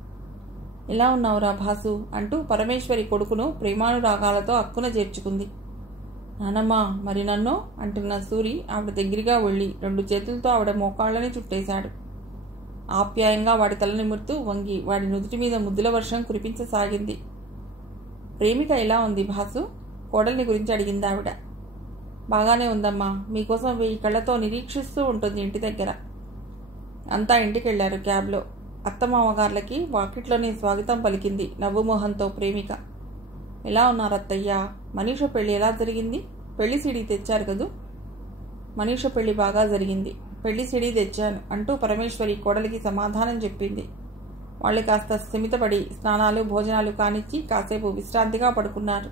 ఎలా ఉన్నావురా భాసు అంటూ పరమేశ్వరి కొడుకును ప్రేమానురాగాలతో అక్కున చేర్చుకుంది. నానమ్మా మరి నన్నో అంటున్న సూరి ఆవిడ దగ్గరగా వెళ్ళి 2 చేతులతో ఆవిడ మోకాళ్ళని చుట్టేశాడు. ఆప్యాయంగా వాడి తల నిమురుతూ వంగి వాడి నుదుటి మీద ముద్దుల వర్షం కురిపించసాగింది. ప్రేమిక ఎలా ఉంది భాసు? కోడల్ని గురించి అడిగింది ఆవిడ. బాగానే ఉందమ్మా, మీకోసం 1000 కళ్ళతో నిరీక్షిస్తూ ఉంటుంది ఇంటి దగ్గర. అంతా ఇంటికెళ్లారు క్యాబ్లో. అత్తమామగార్లకి వాకిట్లోనే స్వాగతం పలికింది నవ్వుమోహంతో ప్రేమిక. ఎలా ఉన్నారు అత్తయ్యా? మనీష పెళ్లి ఎలా జరిగింది? పెళ్లి సిడీ తెచ్చారు కదూ? మనీష పెళ్లి బాగా జరిగింది, పెళ్లి సిడీ తెచ్చాను అంటూ పరమేశ్వరి కోడలికి సమాధానం చెప్పింది. వాళ్ళు కాస్త స్థిమితపడి స్నానాలు భోజనాలు కానిచ్చి కాసేపు విశ్రాంతిగా పడుకున్నారు.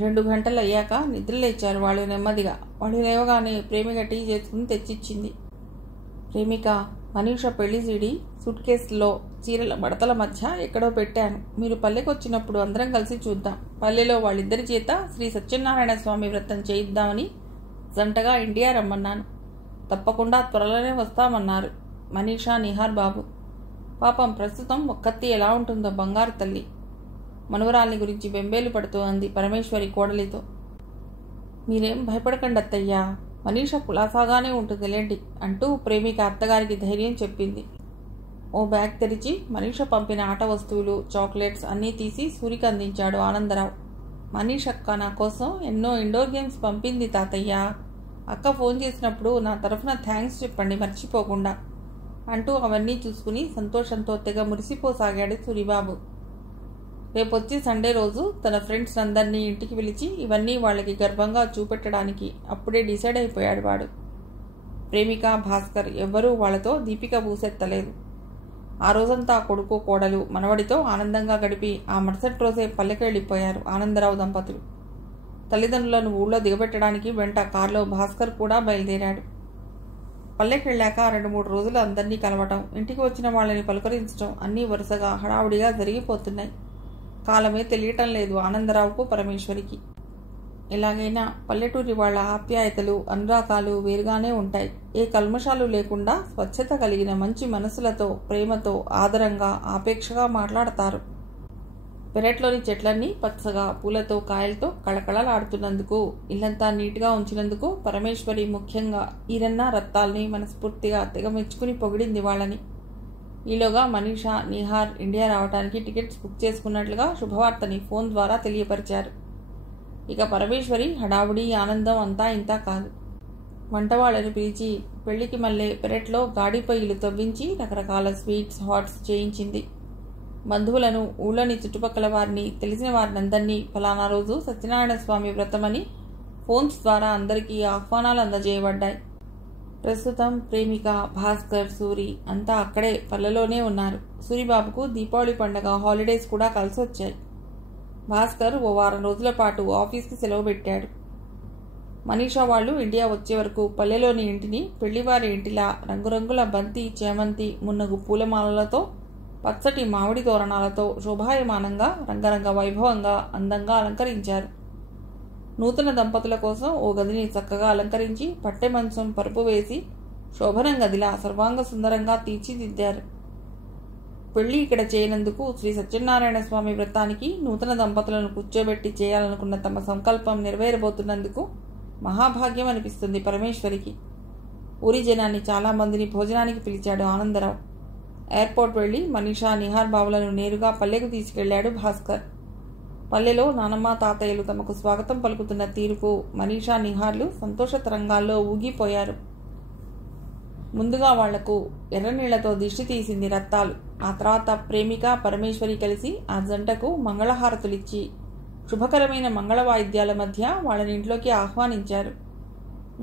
2 గంటలు అయ్యాక నిద్రలేచారు వాళ్ళు నెమ్మదిగా. వాళ్ళు లేవగానే ప్రేమిక టీ చేసుకుని తెచ్చిచ్చింది. ప్రేమిక, మనీష పెళ్లి సీడీ సూట్ కేసులో చీరల మడతల మధ్య ఎక్కడో పెట్టాను. మీరు పల్లెకొచ్చినప్పుడు అందరం కలిసి చూద్దాం. పల్లెలో వాళ్ళిద్దరి చేత శ్రీ సత్యనారాయణ స్వామి వ్రతం చేయిద్దామని జంటగా ఇండియా రమ్మన్నాను. తప్పకుండా త్వరలోనే వస్తామన్నారు మనీషా, నిహార్ బాబు. పాపం ప్రస్తుతం ఒక్కత్తి ఎలా ఉంటుందో బంగారు తల్లి. మనవరాల్ని గురించి బెంబేలు పడుతూ అంది పరమేశ్వరి కోడలితో. మీరేం భయపడకండి అత్తయ్యా, మనీష కులాసాగానే ఉంటుందిలేండి అంటూ ప్రేమిక అత్తగారికి ధైర్యం చెప్పింది. ఓ బ్యాగ్ తెరిచి మనీష పంపిన ఆట వస్తువులు, చాక్లెట్స్ అన్నీ తీసి సూరికి అందించాడు ఆనందరావు. మనీష అక్క నా కోసం ఎన్నో ఇండోర్ గేమ్స్ పంపింది తాతయ్య. అక్క ఫోన్ చేసినప్పుడు నా తరఫున థ్యాంక్స్ చెప్పండి మర్చిపోకుండా అంటూ అవన్నీ చూసుకుని సంతోషంతో తెగ మురిసిపోసాగాడు సూరిబాబు. రేపొచ్చి సండే రోజు తన ఫ్రెండ్స్ అందరినీ ఇంటికి పిలిచి ఇవన్నీ వాళ్ళకి గర్వంగా చూపెట్టడానికి అప్పుడే డిసైడ్ అయిపోయాడు వాడు. ప్రేమిక, భాస్కర్ ఎవ్వరూ వాళ్లతో దీపిక పూసెత్తలేదు. ఆ రోజంతా కొడుకు కోడలు మనవడితో ఆనందంగా గడిపి ఆ మరుసటి రోజే పల్లెకెళ్ళిపోయారు ఆనందరావు దంపతులు. తల్లిదండ్రులను ఊళ్ళో దిగబెట్టడానికి వెంట కారులో భాస్కర్ కూడా బయలుదేరాడు. పల్లెకెళ్ళాక 2-3 రోజులు అందరినీ కలవటం, ఇంటికి వచ్చిన వాళ్ళని పలుకరించడం అన్నీ వరుసగా హడావుడిగా జరిగిపోతున్నాయి. కాలమే తెలియటం లేదు ఆనందరావుకు, పరమేశ్వరికి. ఎలాగైనా పల్లెటూరి వాళ్ల ఆప్యాయతలు, అనురాగాలు వేరుగానే ఉంటాయి. ఏ కల్మషాలు లేకుండా స్వచ్ఛత కలిగిన మంచి మనసులతో, ప్రేమతో, ఆదరంగా, ఆపేక్షగా మాట్లాడతారు. పెరట్లోని చెట్లన్నీ పచ్చగా పూలతో, కాయలతో కళకళలాడుతున్నందుకు, ఇల్లంతా నీట్గా ఉంచినందుకు పరమేశ్వరి ముఖ్యంగా ఈరన్న రత్తాల్ని మనస్ఫూర్తిగా తెగ మెచ్చుకుని పొగిడింది వాళ్ళని. ఈలోగా మనీషా, నిహార్ ఇండియా రావడానికి టికెట్స్ బుక్ చేసుకున్నట్లుగా శుభవార్తని ఫోన్ ద్వారా తెలియపరిచారు. ఇక పరమేశ్వరి హడావుడి, ఆనందం అంతా ఇంతా కాదు. వంటవాళ్లను పిలిచి పెళ్లికి మళ్ళీ పెరట్లో గాడి పొయ్యిలు తవ్వించి రకరకాల స్వీట్స్, హాట్స్ చేయించింది. బంధువులను, ఊళ్ళోని చుట్టుపక్కల వారిని, తెలిసిన వారినందరినీ ఫలానా రోజు సత్యనారాయణ స్వామి వ్రతమని ఫోన్స్ ద్వారా అందరికీ ఆహ్వానాలు అందజేయబడ్డాయి. ప్రస్తుతం ప్రేమిక, భాస్కర్, సూరి అంతా అక్కడే పల్లెలోనే ఉన్నారు. సూరిబాబుకు దీపావళి పండగ హాలిడేస్ కూడా కలిసొచ్చాయి. భాస్కర్ ఓ 1 వారం రోజుల పాటు ఆఫీస్కి సెలవు పెట్టాడు. మనీషా వాళ్ళు ఇండియా వచ్చే వరకు పల్లెలోని ఇంటిని పెళ్లివారి ఇంటిలా రంగురంగుల బంతి, చేమంతి, మున్నగు పూలమాలలతో, పచ్చటి మామిడి తోరణాలతో శోభాయమానంగా, రంగరంగ వైభవంగా, అందంగా అలంకరించారు. నూతన దంపతుల కోసం ఓ గదిని చక్కగా అలంకరించి పట్టె మంచం, పరుపు వేసి శోభనం గదిలా సర్వాంగ సుందరంగా తీర్చిదిద్దారు. పెళ్లి ఇక్కడ చేయనందుకు, శ్రీ సత్యనారాయణ స్వామి వ్రతానికి నూతన దంపతులను కూర్చోబెట్టి చేయాలనుకున్న తమ సంకల్పం నెరవేరబోతున్నందుకు మహాభాగ్యం అనిపిస్తుంది పరమేశ్వరికి. ఊరి జనాన్ని చాలామందిని భోజనానికి పిలిచాడు ఆనందరావు. ఎయిర్పోర్ట్ వెళ్లి మనీషా, నిహార్ బాబులను నేరుగా పల్లెకు తీసుకెళ్లాడు భాస్కర్. పల్లెలో నానమ్మ, తాతయ్యలు తమకు స్వాగతం పలుకుతున్న తీరుకు మనీషా, నిహార్లు సంతోష తరంగాల్లో ఊగిపోయారు. ముందుగా వాళ్లకు ఎర్రనీళ్లతో దిష్టి తీసింది రత్తాలు. ఆ తర్వాత ప్రేమిక, పరమేశ్వరి కలిసి ఆ జంటకు మంగళహారతులిచ్చి శుభకరమైన మంగళ వాయిద్యాల మధ్య వాళ్ళని ఇంట్లోకి ఆహ్వానించారు.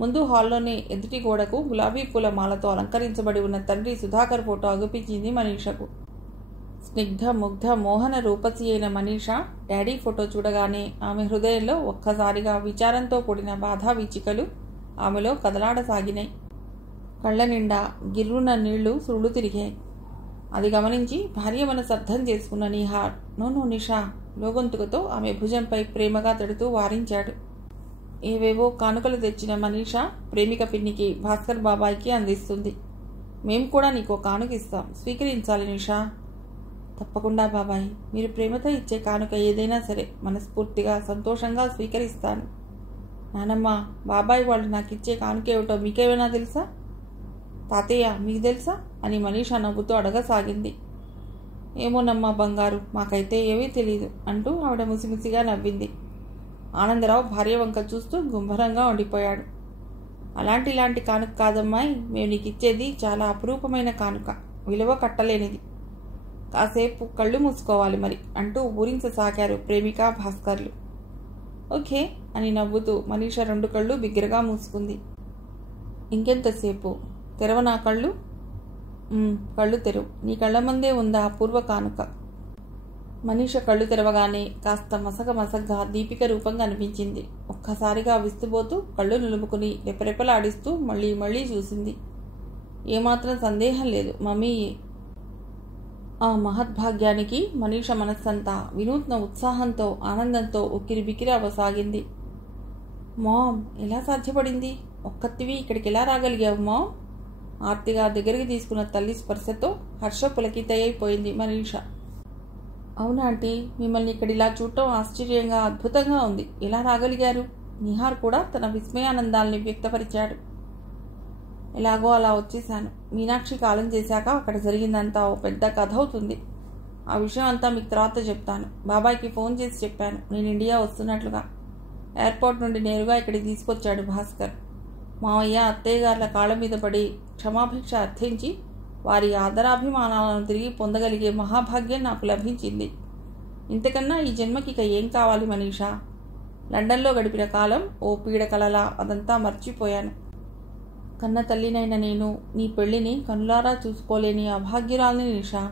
ముందు హాల్లోనే ఎదుటి గోడకు గులాబీ పూల మాలతో అలంకరించబడి ఉన్న తండ్రి సుధాకర్ ఫోటో అగుపించింది మనీషకు. స్నిగ్ధ, ముగ్ధ, మోహన రూపసి అయిన మనీషా డాడీ ఫోటో చూడగానే ఆమె హృదయంలో ఒక్కసారిగా విచారంతో కూడిన బాధా వీచికలు ఆమెలో కదలాడసాగినాయి. కళ్ళ నిండా గిర్రున నీళ్లు సుళ్ళు తిరిగాయి. అది గమనించి భార్య మనసు అర్థం చేసుకున్న నిహార్ నో నిషా లోగొంతుకతో ఆమె భుజంపై ప్రేమగా తడుతూ వారించాడు. ఏవేవో కానుకలు తెచ్చిన మనీషా ప్రేమిక పిన్నికి భాస్కర్ బాబాయికి అందిస్తుంది. మేము కూడా నీకో కానుక ఇస్తాం, స్వీకరించాలి నిషా. తప్పకుండా బాబాయ్, మీరు ప్రేమతో ఇచ్చే కానుక ఏదైనా సరే మనస్ఫూర్తిగా సంతోషంగా స్వీకరిస్తాను. నానమ్మ, బాబాయ్ వాళ్ళు నాకు ఇచ్చే కానుక ఏమిటో మీకేమైనా తెలుసా? తాతయ్య, మీకు తెలుసా అని మనీషా నవ్వుతూ అడగసాగింది. ఏమోనమ్మా బంగారు, మాకైతే ఏమీ తెలియదు అంటూ ఆవిడ ముసిముసిగా నవ్వింది. ఆనందరావు భార్య వంక చూస్తూ గుంభరంగా ఉండిపోయాడు. ఇలాంటి కానుక కాదమ్మాయి, మేము నీకు ఇచ్చేది చాలా అపురూపమైన కానుక, విలువ కట్టలేనిది. కాసేపు కళ్ళు మూసుకోవాలి మరి అంటూ ఊరించసాగారు ప్రేమిక భాస్కర్లు. ఓకే అని నవ్వుతూ మనీషా 2 కళ్ళు బిగ్గరగా మూసుకుంది. ఇంకెంతసేపు? తెరవనా కళ్ళు? కళ్ళు తెరువు, నీ కళ్ళ ముందే ఉందా అపూర్వ కానుక. మనీష కళ్ళు తెరవగానే కాస్త మసగగా దీపిక రూపంగా అనిపించింది. ఒక్కసారిగా విస్తుపోతూ కళ్ళు నిలుపుకుని రెపరెపలాడిస్తూ మళ్ళీ చూసింది. ఏమాత్రం సందేహం లేదు, మమ్మీయే. ఆ మహద్భాగ్యానికి మనీష మనస్సంతా వినూత్న ఉత్సాహంతో ఆనందంతో ఉక్కిరిబిక్కిరి అవ్వసాగింది. మామ్, ఎలా సాధ్యపడింది? ఒక్కత్తివి ఇక్కడికి ఎలా రాగలిగావు మామ్? ఆర్తిగా దగ్గరికి తీసుకున్న తల్లి స్పర్శతో హర్ష పులకితయైపోయింది మనీష. అవునా ఆంటీ, మిమ్మల్ని ఇక్కడ ఇలా చూడటం ఆశ్చర్యంగా అద్భుతంగా ఉంది. ఎలా రాగలిగారు? నిహార్ కూడా తన విస్మయానందాల్ని వ్యక్తపరిచాడు. ఎలాగో అలా వచ్చేశాను. మీనాక్షి కాలం చేశాక అక్కడ జరిగిందంతా ఓ పెద్ద కథ అవుతుంది. ఆ విషయం అంతా మీకు తర్వాత చెప్తాను. బాబాయ్కి ఫోన్ చేసి చెప్పాను నేను ఇండియా వస్తున్నట్లుగా. ఎయిర్పోర్ట్ నుండి నేరుగా ఇక్కడికి తీసుకొచ్చాడు భాస్కర్. మావయ్య అత్తయ్య గార్ల కాళ్ళ మీద పడి క్షమాభిక్ష అర్థించి వారి ఆదరాభిమానాలను తిరిగి పొందగలిగే మహాభాగ్యం నాకు లభించింది. ఇంతకన్నా ఈ జన్మకి ఇక ఏం కావాలి మనీషా? లండన్లో గడిపిన కాలం ఓ పీడకలలా అదంతా మర్చిపోయాను. కన్న తల్లినైన నేను నీ పెళ్లిని కనులారా చూసుకోలేని అభాగ్యురాల్ని నిషా.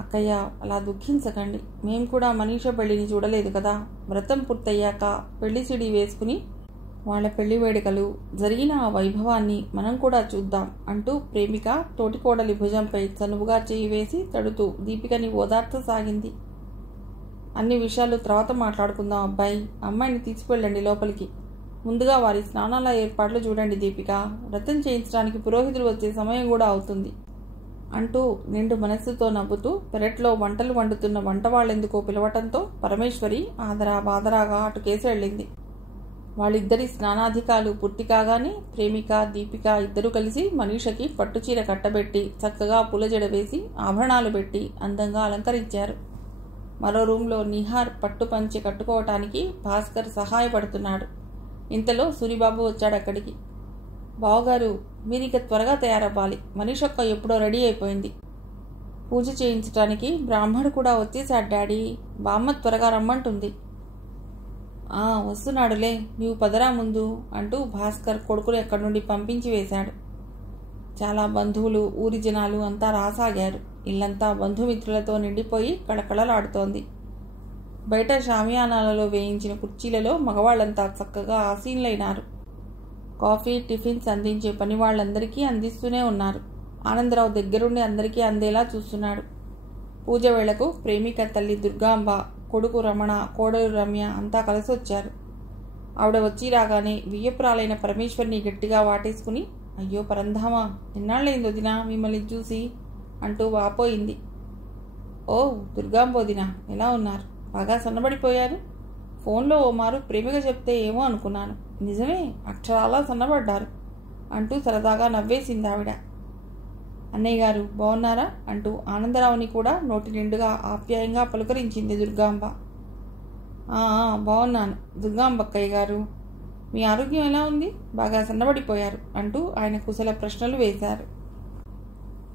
అక్కయ్య, అలా దుఃఖించకండి. మేం కూడా మనీష పెళ్లిని చూడలేదు కదా. వ్రతం పూర్తయ్యాక పెళ్లి సిడి వేసుకుని వాళ్ళ పెళ్లి వేడుకలు జరిగిన ఆ వైభవాన్ని మనం కూడా చూద్దాం అంటూ ప్రేమిక తోటికోడలి భుజంపై చనువుగా చేయి వేసి తడుతూ దీపికని ఓదార్చసాగింది. అన్ని విషయాలు తర్వాత మాట్లాడుకుందాం అబ్బాయి. అమ్మాయిని తీసుకువెళ్ళండి లోపలికి. ముందుగా వారి స్నానాల ఏర్పాట్లు చూడండి దీపిక. వ్రతం చేయించడానికి పురోహితులు వచ్చే సమయం కూడా అవుతుంది అంటూ నిండు మనస్సుతో నవ్వుతూ పెరట్లో వంటలు వండుతున్న వంటవాళ్ళెందుకో పిలవటంతో పరమేశ్వరి ఆదరా బాదరాగా అటుకేసి వెళ్ళింది. వాళ్ళిద్దరి స్నానాధికాలు పూర్తి కాగానే ప్రేమిక దీపిక ఇద్దరూ కలిసి మనీషకి పట్టుచీర కట్టబెట్టి చక్కగా పూలజడ వేసి ఆభరణాలు పెట్టి అందంగా అలంకరించారు. మరో రూంలో నిహార్ పట్టు పంచె కట్టుకోవటానికి భాస్కర్ సహాయపడుతున్నాడు. ఇంతలో సూరిబాబు వచ్చాడు అక్కడికి. బావగారు, మీరిక త్వరగా తయారవ్వాలి. మనీషక్క ఎప్పుడో రెడీ అయిపోయింది. పూజ చేయించటానికి బ్రాహ్మడు కూడా వచ్చేశాడు డాడీ. బామ్మ త్వరగా రమ్మంటుంది. వస్తున్నాడులే, నీవు పదరా ముందు అంటూ భాస్కర్ కొడుకులు ఎక్కడి నుండి పంపించి వేశాడు. చాలా బంధువులు ఊరి జనాలు అంతా రాసాగారు. ఇల్లంతా బంధుమిత్రులతో నిండిపోయి కళకళలాడుతోంది. బయట షామియానాలలో వేయించిన కుర్చీలలో మగవాళ్లంతా చక్కగా ఆసీనులైనారు. కాఫీ టిఫిన్స్ అందించే పని వాళ్ళందరికీ అందిస్తూనే ఉన్నారు. ఆనందరావు దగ్గరుండి అందరికీ అందేలా చూస్తున్నాడు. పూజ వేళకు ప్రేమిక తల్లి దుర్గాంబ, కొడుకు రమణ, కోడలు రమ్య అంతా కలిసొచ్చారు. ఆవిడ వచ్చి రాగానే వియ్యపురాలైన పరమేశ్వరిని గట్టిగా వాటేసుకుని, అయ్యో పరంధామా, ఎన్నాళ్ళైంది వదినా మిమ్మల్ని చూసి అంటూ వాపోయింది. ఓ దుర్గాంబోదినా, ఎలా ఉన్నారు? బాగా సన్నబడిపోయారు. ఫోన్లో ఓ మారు ప్రేమిగా చెప్తే ఏమో అనుకున్నాను. నిజమే, అక్షరాలా సన్నబడ్డారు అంటూ సరదాగా నవ్వేసింది ఆవిడ. అన్నయ్య గారు బాగున్నారా అంటూ ఆనందరావుని కూడా నోటి నిండుగా ఆప్యాయంగా పలుకరించింది దుర్గాంబ. బాగున్నాను దుర్గాంబక్కయ్య గారు. మీ ఆరోగ్యం ఎలా ఉంది? బాగా సన్నబడిపోయారు అంటూ ఆయన కుశల ప్రశ్నలు వేశారు.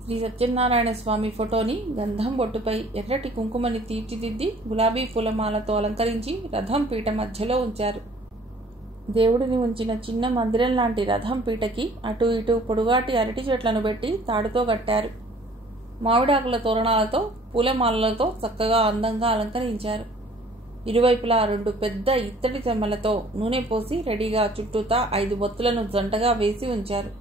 శ్రీ సత్యనారాయణ స్వామి ఫోటోని గంధం బొట్టుపై ఎర్రటి కుంకుమని తీర్చిదిద్ది గులాబీ పూలమాలతో అలంకరించి రథం పీట మధ్యలో ఉంచారు. దేవుడిని ఉంచిన చిన్న మందిరం లాంటి రథం పీటకి అటు ఇటు పొడుగాటి అరటి చెట్లను పెట్టి తాడుతో కట్టారు. మామిడాకుల తోరణాలతో పూలమాలలతో చక్కగా అందంగా అలంకరించారు. ఇరువైపులా 2 పెద్ద ఇత్తడి చెమ్మలతో నూనె పోసి రెడీగా చుట్టూతా 5 బొత్తులను జంటగా వేసి ఉంచారు.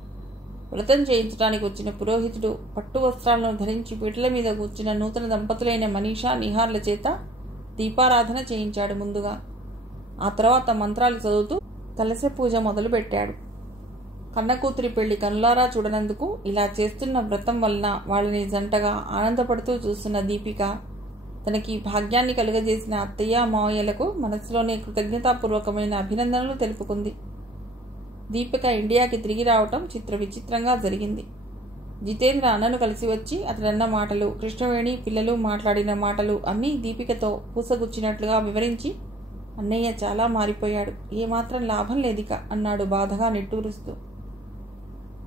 వ్రతం చేయించడానికి వచ్చిన పురోహితుడు పట్టు వస్త్రాలను ధరించి పీటల మీద కూర్చున్న నూతన దంపతులైన మనీషా, నిహార్ల చేత దీపారాధన చేయించాడు ముందుగా. ఆ తర్వాత మంత్రాలు చదువుతూ కలశ పూజ మొదలుపెట్టాడు. కన్నకూతురి పెళ్లి కనులారా చూడనందుకు ఇలా చేస్తున్న వ్రతం వలన వాళ్ళని జంటగా ఆనందపడుతూ చూస్తున్న దీపిక తనకి భాగ్యాన్ని కలుగజేసిన అత్తయ్య, మావయ్యలకు మనసులోనే కృతజ్ఞతాపూర్వకమైన అభినందనలు తెలుపుకుంది. దీపిక ఇండియాకి తిరిగి రావటం చిత్ర విచిత్రంగా జరిగింది. జితేంద్ర అన్నను కలిసి వచ్చి అతడన్న మాటలు, కృష్ణవేణి పిల్లలు మాట్లాడిన మాటలు అన్నీ దీపికతో పూసగుచ్చినట్లుగా వివరించి, అన్నయ్య చాలా మారిపోయాడు, ఏమాత్రం లాభం లేదిక అన్నాడు బాధగా నిట్టూరుస్తూ.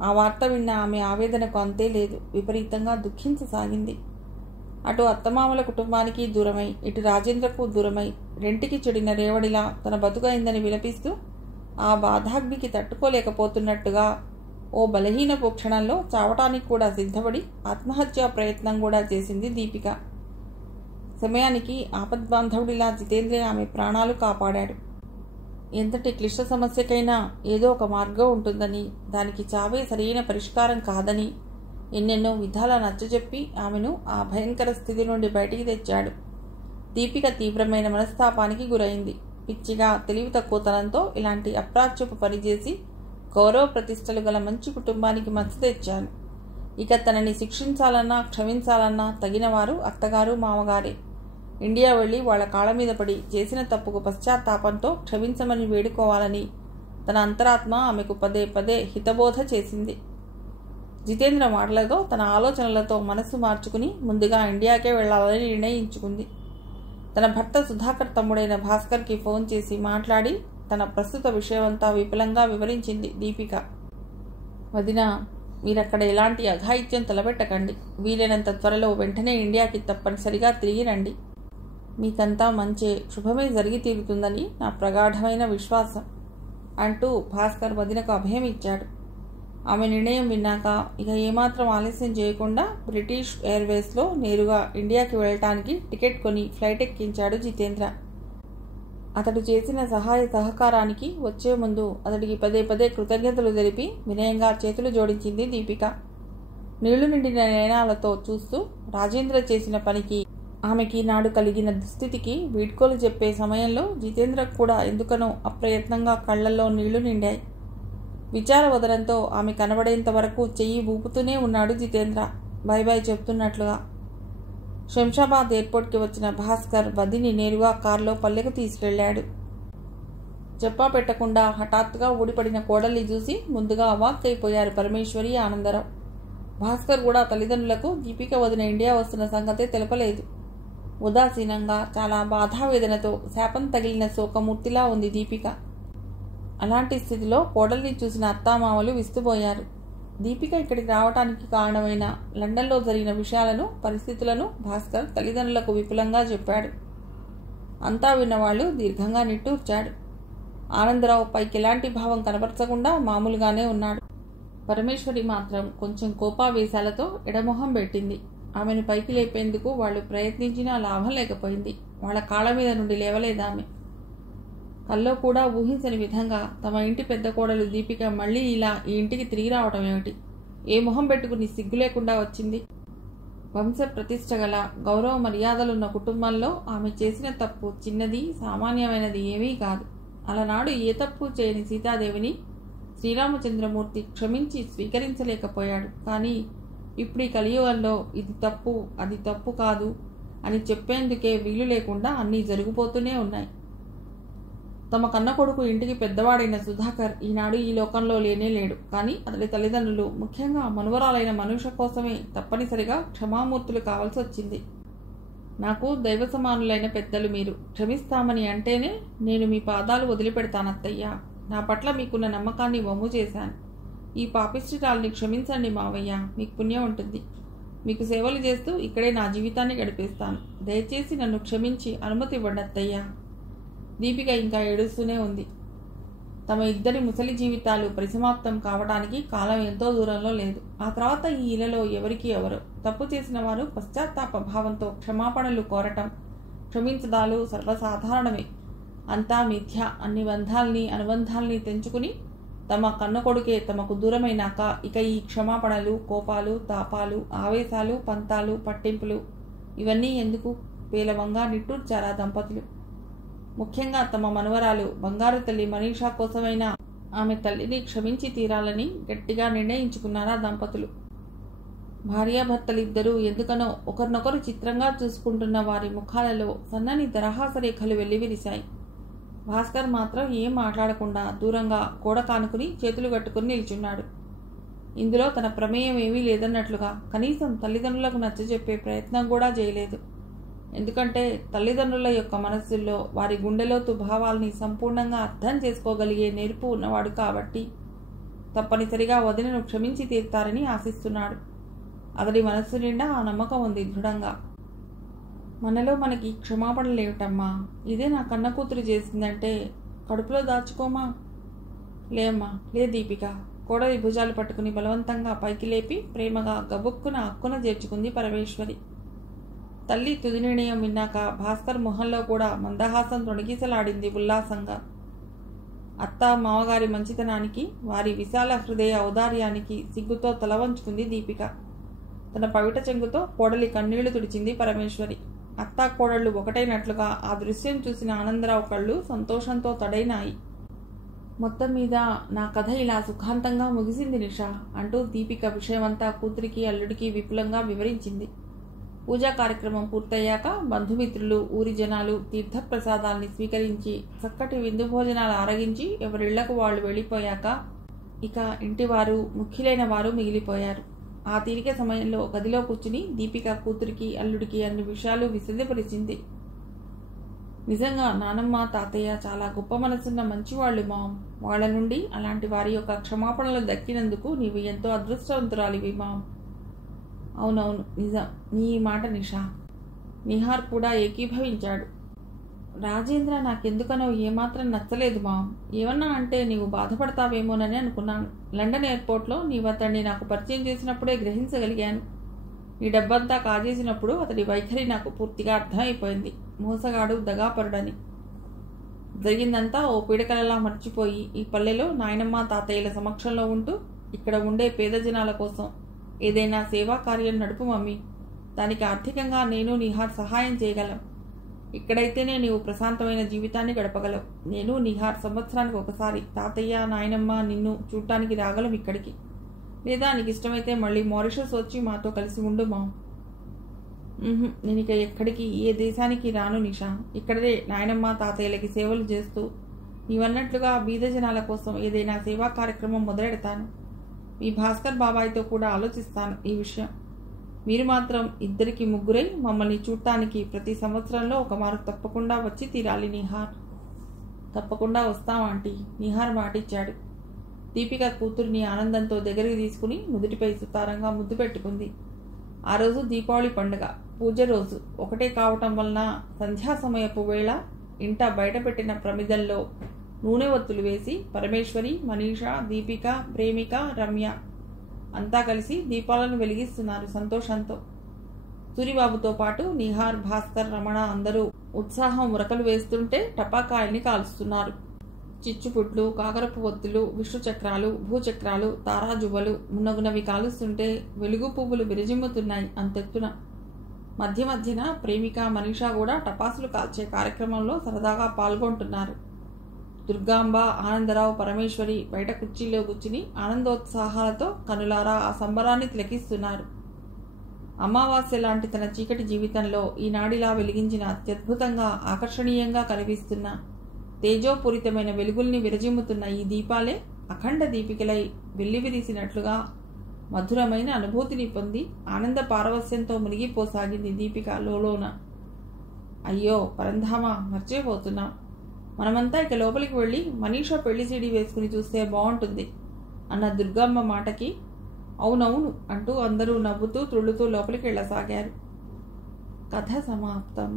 ఆ వార్త విన్న ఆమె ఆవేదనకు అంతే లేదు. విపరీతంగా దుఃఖించసాగింది. అటు అత్తమామల కుటుంబానికి దూరమై, ఇటు రాజేంద్రకు దూరమై, రెంటికి చెడిన రేవడిలా తన బతుకైందని విలపిస్తూ ఆ బాధాగ్నికి తట్టుకోలేకపోతున్నట్టుగా ఓ బలహీనపు క్షణంలో చావటానికి కూడా సిద్ధపడి ఆత్మహత్యా ప్రయత్నం కూడా చేసింది దీపిక. సమయానికి ఆపద్బాంధవుడిలా జితేంద్రే ఆమె ప్రాణాలు కాపాడాడు. ఎంతటి క్లిష్ట సమస్యకైనా ఏదో ఒక మార్గం ఉంటుందని, దానికి చావే సరైన పరిష్కారం కాదని ఎన్నెన్నో విధాల నచ్చజెప్పి ఆమెను ఆ భయంకర స్థితి నుండి బయటికి తెచ్చాడు. దీపిక తీవ్రమైన మనస్తాపానికి గురైంది. పిచ్చిగా తెలివి తక్కువతనంతో ఇలాంటి అప్రాచ్యపు పనిచేసి గౌరవ ప్రతిష్టలు గల మంచి కుటుంబానికి మచ్చ తెచ్చాను. ఇక తనని శిక్షించాలన్నా క్షమించాలన్నా తగినవారు అత్తగారు, మామగారే. ఇండియా వెళ్లి వాళ్ల కాళ్ళ మీద పడి చేసిన తప్పుకు పశ్చాత్తాపంతో క్షమించమని వేడుకోవాలని తన అంతరాత్మ ఆమెకు పదే పదే హితబోధ చేసింది. జితేంద్ర మాటలతో, తన ఆలోచనలతో మనస్సు మార్చుకుని ముందుగా ఇండియాకే వెళ్లాలని నిర్ణయించుకుంది. తన భర్త సుధాకర్ తమ్ముడైన భాస్కర్కి ఫోన్ చేసి మాట్లాడి తన ప్రస్తుత విషయమంతా విపులంగా వివరించింది దీపిక. వదినా, మీరక్కడ ఎలాంటి అఘాయిత్యం తలపెట్టకండి. వీలైనంత త్వరలో వెంటనే ఇండియాకి తప్పనిసరిగా తిరిగి రండి. మీకంతా మంచే, శుభమే జరిగి తీరుతుందని నా ప్రగాఢమైన విశ్వాసం అంటూ భాస్కర్ వదినకు అభయం ఇచ్చాడు. ఆమె నిర్ణయం విన్నాక ఇక ఏమాత్రం ఆలస్యం చేయకుండా బ్రిటిష్ ఎయిర్వేస్లో నేరుగా ఇండియాకి వెళ్ళటానికి టికెట్ కొని ఫ్లైట్ ఎక్కించాడు జితేంద్ర. అతడు చేసిన సహాయ సహకారానికి వచ్చే ముందు అతడికి పదే పదే కృతజ్ఞతలు తెలిపి వినయంగా చేతులు జోడించింది దీపిక. నీళ్లు నిండిన నయనాలతో చూస్తూ రాజేంద్ర చేసిన పనికి, ఆమెకి నాడు కలిగిన దుస్థితికి వీడ్కోలు చెప్పే సమయంలో జితేంద్రకు కూడా ఎందుకనో అప్రయత్నంగా కళ్లల్లో నీళ్లు నిండాయి. విచారవదనంతో ఆమె కనబడేంత వరకు చెయ్యి ఊపుతూనే ఉన్నాడు జితేంద్ర, బై బై చెప్తున్నట్లుగా. శంషాబాద్ ఎయిర్పోర్ట్కి వచ్చిన భాస్కర్ వదిని నేరుగా కారులో పల్లెకు తీసుకెళ్లాడు. చెప్పా పెట్టకుండా హఠాత్తుగా ఊడిపడిన కోడల్ని చూసి ముందుగా అవాక్కైపోయారు పరమేశ్వరి, ఆనందరావు. భాస్కర్ కూడా తల్లిదండ్రులకు దీపిక వదిన ఇండియా వస్తున్న సంగతే తెలపలేదు. ఉదాసీనంగా, చాలా బాధావేదనతో శాపం తగిలిన శోకమూర్తిలా ఉంది దీపిక. అలాంటి స్థితిలో కోడల్ని చూసిన అత్తామామలు విస్తుపోయారు. దీపిక ఇక్కడికి రావటానికి కారణమైన లండన్లో జరిగిన విషయాలను, పరిస్థితులను భాస్కర్ తల్లిదండ్రులకు విపులంగా చెప్పాడు. అంతా విన్నవాళ్లు దీర్ఘంగా నిట్టూర్చాడు. ఆనందరావు పైకి ఎలాంటి భావం కనబరచకుండా మామూలుగానే ఉన్నాడు. పరమేశ్వరి మాత్రం కొంచెం కోపావేశాలతో ఎడమొహం పెట్టింది. ఆమెను పైకి లేపేందుకు వాళ్ళు ప్రయత్నించినా లాభం లేకపోయింది. వాళ్ళ కాళ్ళ మీద నుండి లేవలేదామె. కల్లో కూడా ఊహించని విధంగా తమ ఇంటి పెద్ద కోడలు దీపిక మళ్లీ ఇలా ఈ ఇంటికి తిరిగి రావటం ఏమిటి? ఏ మొహం పెట్టుకుని సిగ్గు లేకుండా వచ్చింది? వంశ ప్రతిష్ట గల, గౌరవ మర్యాదలున్న కుటుంబంలో ఆమె చేసిన తప్పు చిన్నది, సామాన్యమైనది ఏమీ కాదు. అలనాడు ఏ తప్పు చేయని సీతాదేవిని శ్రీరామచంద్రమూర్తి క్షమించి స్వీకరించలేకపోయాడు. కానీ ఇప్పుడు ఈ కలియుగంలో ఇది తప్పు, అది తప్పు కాదు అని చెప్పేందుకే వీలు లేకుండా అన్నీ జరిగిపోతూనే ఉన్నాయి. తమ కన్న కొడుకు ఇంటికి పెద్దవాడైన సుధాకర్ ఈనాడు ఈ లోకంలో లేనే లేడు. కానీ అతడి తల్లిదండ్రులు, ముఖ్యంగా మనువరాలైన మనూష కోసమే తప్పనిసరిగా క్షమామూర్తులు కావాల్సి వచ్చింది. నాకు దైవ సమానులైన పెద్దలు మీరు, క్షమిస్తామని అంటేనే నేను మీ పాదాలు వదిలిపెడతానత్తయ్యా. నా పట్ల మీకున్న నమ్మకాన్ని వమ్ము చేశాను. ఈ పాపిష్టిరాల్ని క్షమించండి మావయ్య, మీకు పుణ్యం ఉంటుంది. మీకు సేవలు చేస్తూ ఇక్కడే నా జీవితాన్ని గడిపేస్తాను. దయచేసి నన్ను క్షమించి అనుమతి ఇవ్వండి అత్తయ్యా. దీపిక ఇంకా ఏడుస్తూనే ఉంది. తమ ఇద్దరి ముసలి జీవితాలు పరిసమాప్తం కావడానికి కాలం ఎంతో దూరంలో లేదు. ఆ తర్వాత ఈ ఇళ్లలో ఎవరికి ఎవరు తప్పు చేసిన వారు పశ్చాత్తాప భావంతో క్షమాపణలు కోరటం, క్షమించడాలు సర్వసాధారణమే. అంతా మిథ్య. అన్ని అనుబంధాల్ని తెంచుకుని తమ కన్న కొడుకే తమకు దూరమైనాక ఇక ఈ క్షమాపణలు, కోపాలు, తాపాలు, ఆవేశాలు, పంతాలు, పట్టింపులు ఇవన్నీ ఎందుకు? పేలవంగా నిట్టూర్చారా దంపతులు. ముఖ్యంగా తమ మనవరాలు బంగారు తల్లి మనీషా కోసమైనా ఆమె తల్లిని క్షమించి తీరాలని గట్టిగా నిర్ణయించుకున్నారా దంపతులు. భార్యాభర్తలిద్దరూ ఎందుకనో ఒకరినొకరు చిత్రంగా చూసుకుంటున్న వారి ముఖాలలో సన్నని దరహాస రేఖలు వెల్లివిరిశాయి. భాస్కర్ మాత్రం ఏం మాట్లాడకుండా దూరంగా గోడ కానుకుని చేతులు కట్టుకుని నిల్చున్నాడు. ఇందులో తన ప్రమేయం ఏమీ లేదన్నట్లుగా కనీసం తల్లిదండ్రులకు నచ్చజెప్పే ప్రయత్నం కూడా చేయలేదు. ఎందుకంటే తల్లిదండ్రుల యొక్క మనస్సుల్లో వారి గుండెలోతు భావాల్ని సంపూర్ణంగా అర్థం చేసుకోగలిగే నేర్పు ఉన్నవాడు కాబట్టి తప్పనిసరిగా వదినను క్షమించి తీరుతారని ఆశిస్తున్నాడు. అతడి మనస్సు నిండా ఆ నమ్మకం ఉంది దృఢంగా. మనలో మనకి క్షమాపణలేమిటమ్మా? ఇదే నా కన్న కూతురు చేసిందంటే కడుపులో దాచుకోమా? లేమ్మా, లే దీపిక. కోడలి భుజాలు పట్టుకుని బలవంతంగా పైకి లేపి ప్రేమగా గబుక్కున అక్కున చేర్చుకుంది పరమేశ్వరి. తల్లి తుది నిర్ణయం విన్నాక భాస్కర్ మొహంలో కూడా మందహాసం తొణిగిసలాడింది ఉల్లాసంగా. అత్త మామగారి మంచితనానికి, వారి విశాల హృదయ ఔదార్యానికి సిగ్గుతో తల వంచుకుంది దీపిక. తన పవిట చెంగుతో కోడలి కన్నీళ్లు తుడిచింది పరమేశ్వరి. అత్తా కోడళ్లు ఒకటైనట్లుగా ఆ దృశ్యం చూసిన ఆనందరావు కళ్ళు సంతోషంతో తడైనాయి. మొత్తం మీద నా కథ ఇలా సుఖాంతంగా ముగిసింది నిషా అంటూ దీపిక విషయమంతా కూతురికి అల్లుడికి విపులంగా వివరించింది. పూజా కార్యక్రమం పూర్తయ్యాక బంధుమిత్రులు, ఊరి జనాలు తీర్థప్రసాదాల్ని స్వీకరించి చక్కటి విందు భోజనాలు ఆరగించి ఎవరిళ్లకు వాళ్ళు వెళ్ళిపోయాక ఇక ఇంటివారు, ముఖ్యులైన వారు మిగిలిపోయారు. ఆ తీరిక సమయంలో గదిలో కూర్చుని దీపిక కూతురికి అల్లుడికి అన్ని విషయాలు విశదపరిచింది. నిజంగా నానమ్మ, తాతయ్య చాలా గొప్ప మనసున్న మంచివాళ్లు మామ్. వాళ్ల నుండి అలాంటి వారి యొక్క క్షమాపణలు దక్కినందుకు నీవు ఎంతో అదృష్టవంతురాలివి మామ్. అవునవును, నిజం నీ మాట నిషా. నిహార్ కూడా ఏకీభవించాడు. రాజేంద్ర నాకెందుకనో ఏమాత్రం నచ్చలేదు మామ్. ఏమన్నా అంటే నీవు బాధపడతావేమోనని అనుకున్నాను. లండన్ ఎయిర్పోర్ట్లో నీవు అతన్ని నాకు పరిచయం చేసినప్పుడే గ్రహించగలిగాను. నీ డబ్బంతా కాజేసినప్పుడు అతడి వైఖరి నాకు పూర్తిగా అర్థమైపోయింది. మోసగాడు, దగాపరుడని. జరిగిందంతా ఓ పీడకలలా మర్చిపోయి ఈ పల్లెలో నాయనమ్మ తాతయ్యల సమక్షంలో ఉంటూ ఇక్కడ ఉండే పేద జనాల కోసం ఏదైనా సేవా కార్యం నడుపు మమ్మీ. దానికి ఆర్థికంగా నేను నిహార్ సహాయం చేయగలం. ఇక్కడైతేనే నీవు ప్రశాంతమైన జీవితాన్ని గడపగలవు. నేను నిహార్ సంవత్సరానికి ఒకసారి తాతయ్య, నాయనమ్మ నిన్ను చూడటానికి రాగలం ఇక్కడికి. లేదా నీకు ఇష్టమైతే మళ్ళీ మారిషస్ వచ్చి మాతో కలిసి ఉండు మామ్. నేను ఇక ఎక్కడికి, ఏ దేశానికి రాను నిషా. ఇక్కడే నాయనమ్మ తాతయ్యలకి సేవలు చేస్తూ నీవన్నట్లుగా బీద జనాల కోసం ఏదైనా సేవా కార్యక్రమం మొదలెడతాను. మీ భాస్కర్ బాబాయ్తో కూడా ఆలోచిస్తాను ఈ విషయం. మీరు మాత్రం ఇద్దరికి ముగ్గురై మమ్మల్ని చూడటానికి ప్రతి సంవత్సరంలో ఒక మారు తప్పకుండా వచ్చి తీరాలి నిహార్. తప్పకుండా వస్తాం ఆంటీ, నిహార్ మాటిచ్చాడు. దీపిక కూతురిని ఆనందంతో దగ్గరికి తీసుకుని నుదుటిపై సుతారంగా ముద్దు పెట్టుకుంది. ఆ రోజు దీపావళి పండుగ, పూజ రోజు ఒకటే కావటం వలన సంధ్యా సమయపు వేళ ఇంట బయటపెట్టిన ప్రమిదల్లో నూనె ఒత్తులు వేసి పరమేశ్వరి, మనీషా, దీపిక, ప్రేమిక, రమ్య అంతా కలిసి దీపాలను వెలిగిస్తున్నారు సంతోషంతో. సూరిబాబుతో పాటు నిహార్, భాస్కర్, రమణ అందరూ ఉత్సాహం ఉరకలు వేస్తుంటే టపాకాయల్ని కాలుస్తున్నారు. చిచ్చుపుట్లు, కాకరపు ఒత్తులు, విష్ణు చక్రాలు, భూచక్రాలు, తారాజువ్వలు మున్నగునవి కాలుస్తుంటే వెలుగు పువ్వులు విరజిమ్ముతున్నాయి అంతెత్తున. మధ్య మధ్యన ప్రేమిక, మనీషా కూడా టపాసులు కాల్చే కార్యక్రమంలో సరదాగా పాల్గొంటున్నారు. దుర్గాంబ, ఆనందరావు, పరమేశ్వరి బయట కుర్చీలో కూర్చుని ఆనందోత్సాహాలతో కనులారా ఆ సంబరాన్ని తిలకిస్తున్నారు. అమావాస్య లాంటి తన చీకటి జీవితంలో ఈనాడిలా వెలిగించిన అత్యద్భుతంగా, ఆకర్షణీయంగా కనిపిస్తున్న తేజోపూరితమైన వెలుగుల్ని విరజిమ్ముతున్న ఈ దీపాలే అఖండ దీపికలై వెల్లివిరిసినట్లుగా మధురమైన అనుభూతిని పొంది ఆనంద పారవస్యంతో మునిగిపోసాగింది దీపిక లోలోన. అయ్యో పరంధామ, మర్చిపోతున్నాం. మనమంతా ఇక లోపలికి వెళ్ళి మనీషా పెళ్లి సీడీ వేసుకుని చూస్తే బాగుంటుంది అన్న దుర్గమ్మ మాటకి అవునవును అంటూ అందరూ నవ్వుతూ త్రుళ్ళుతూ లోపలికి వెళ్ళసాగారు. కథ సమాప్తం.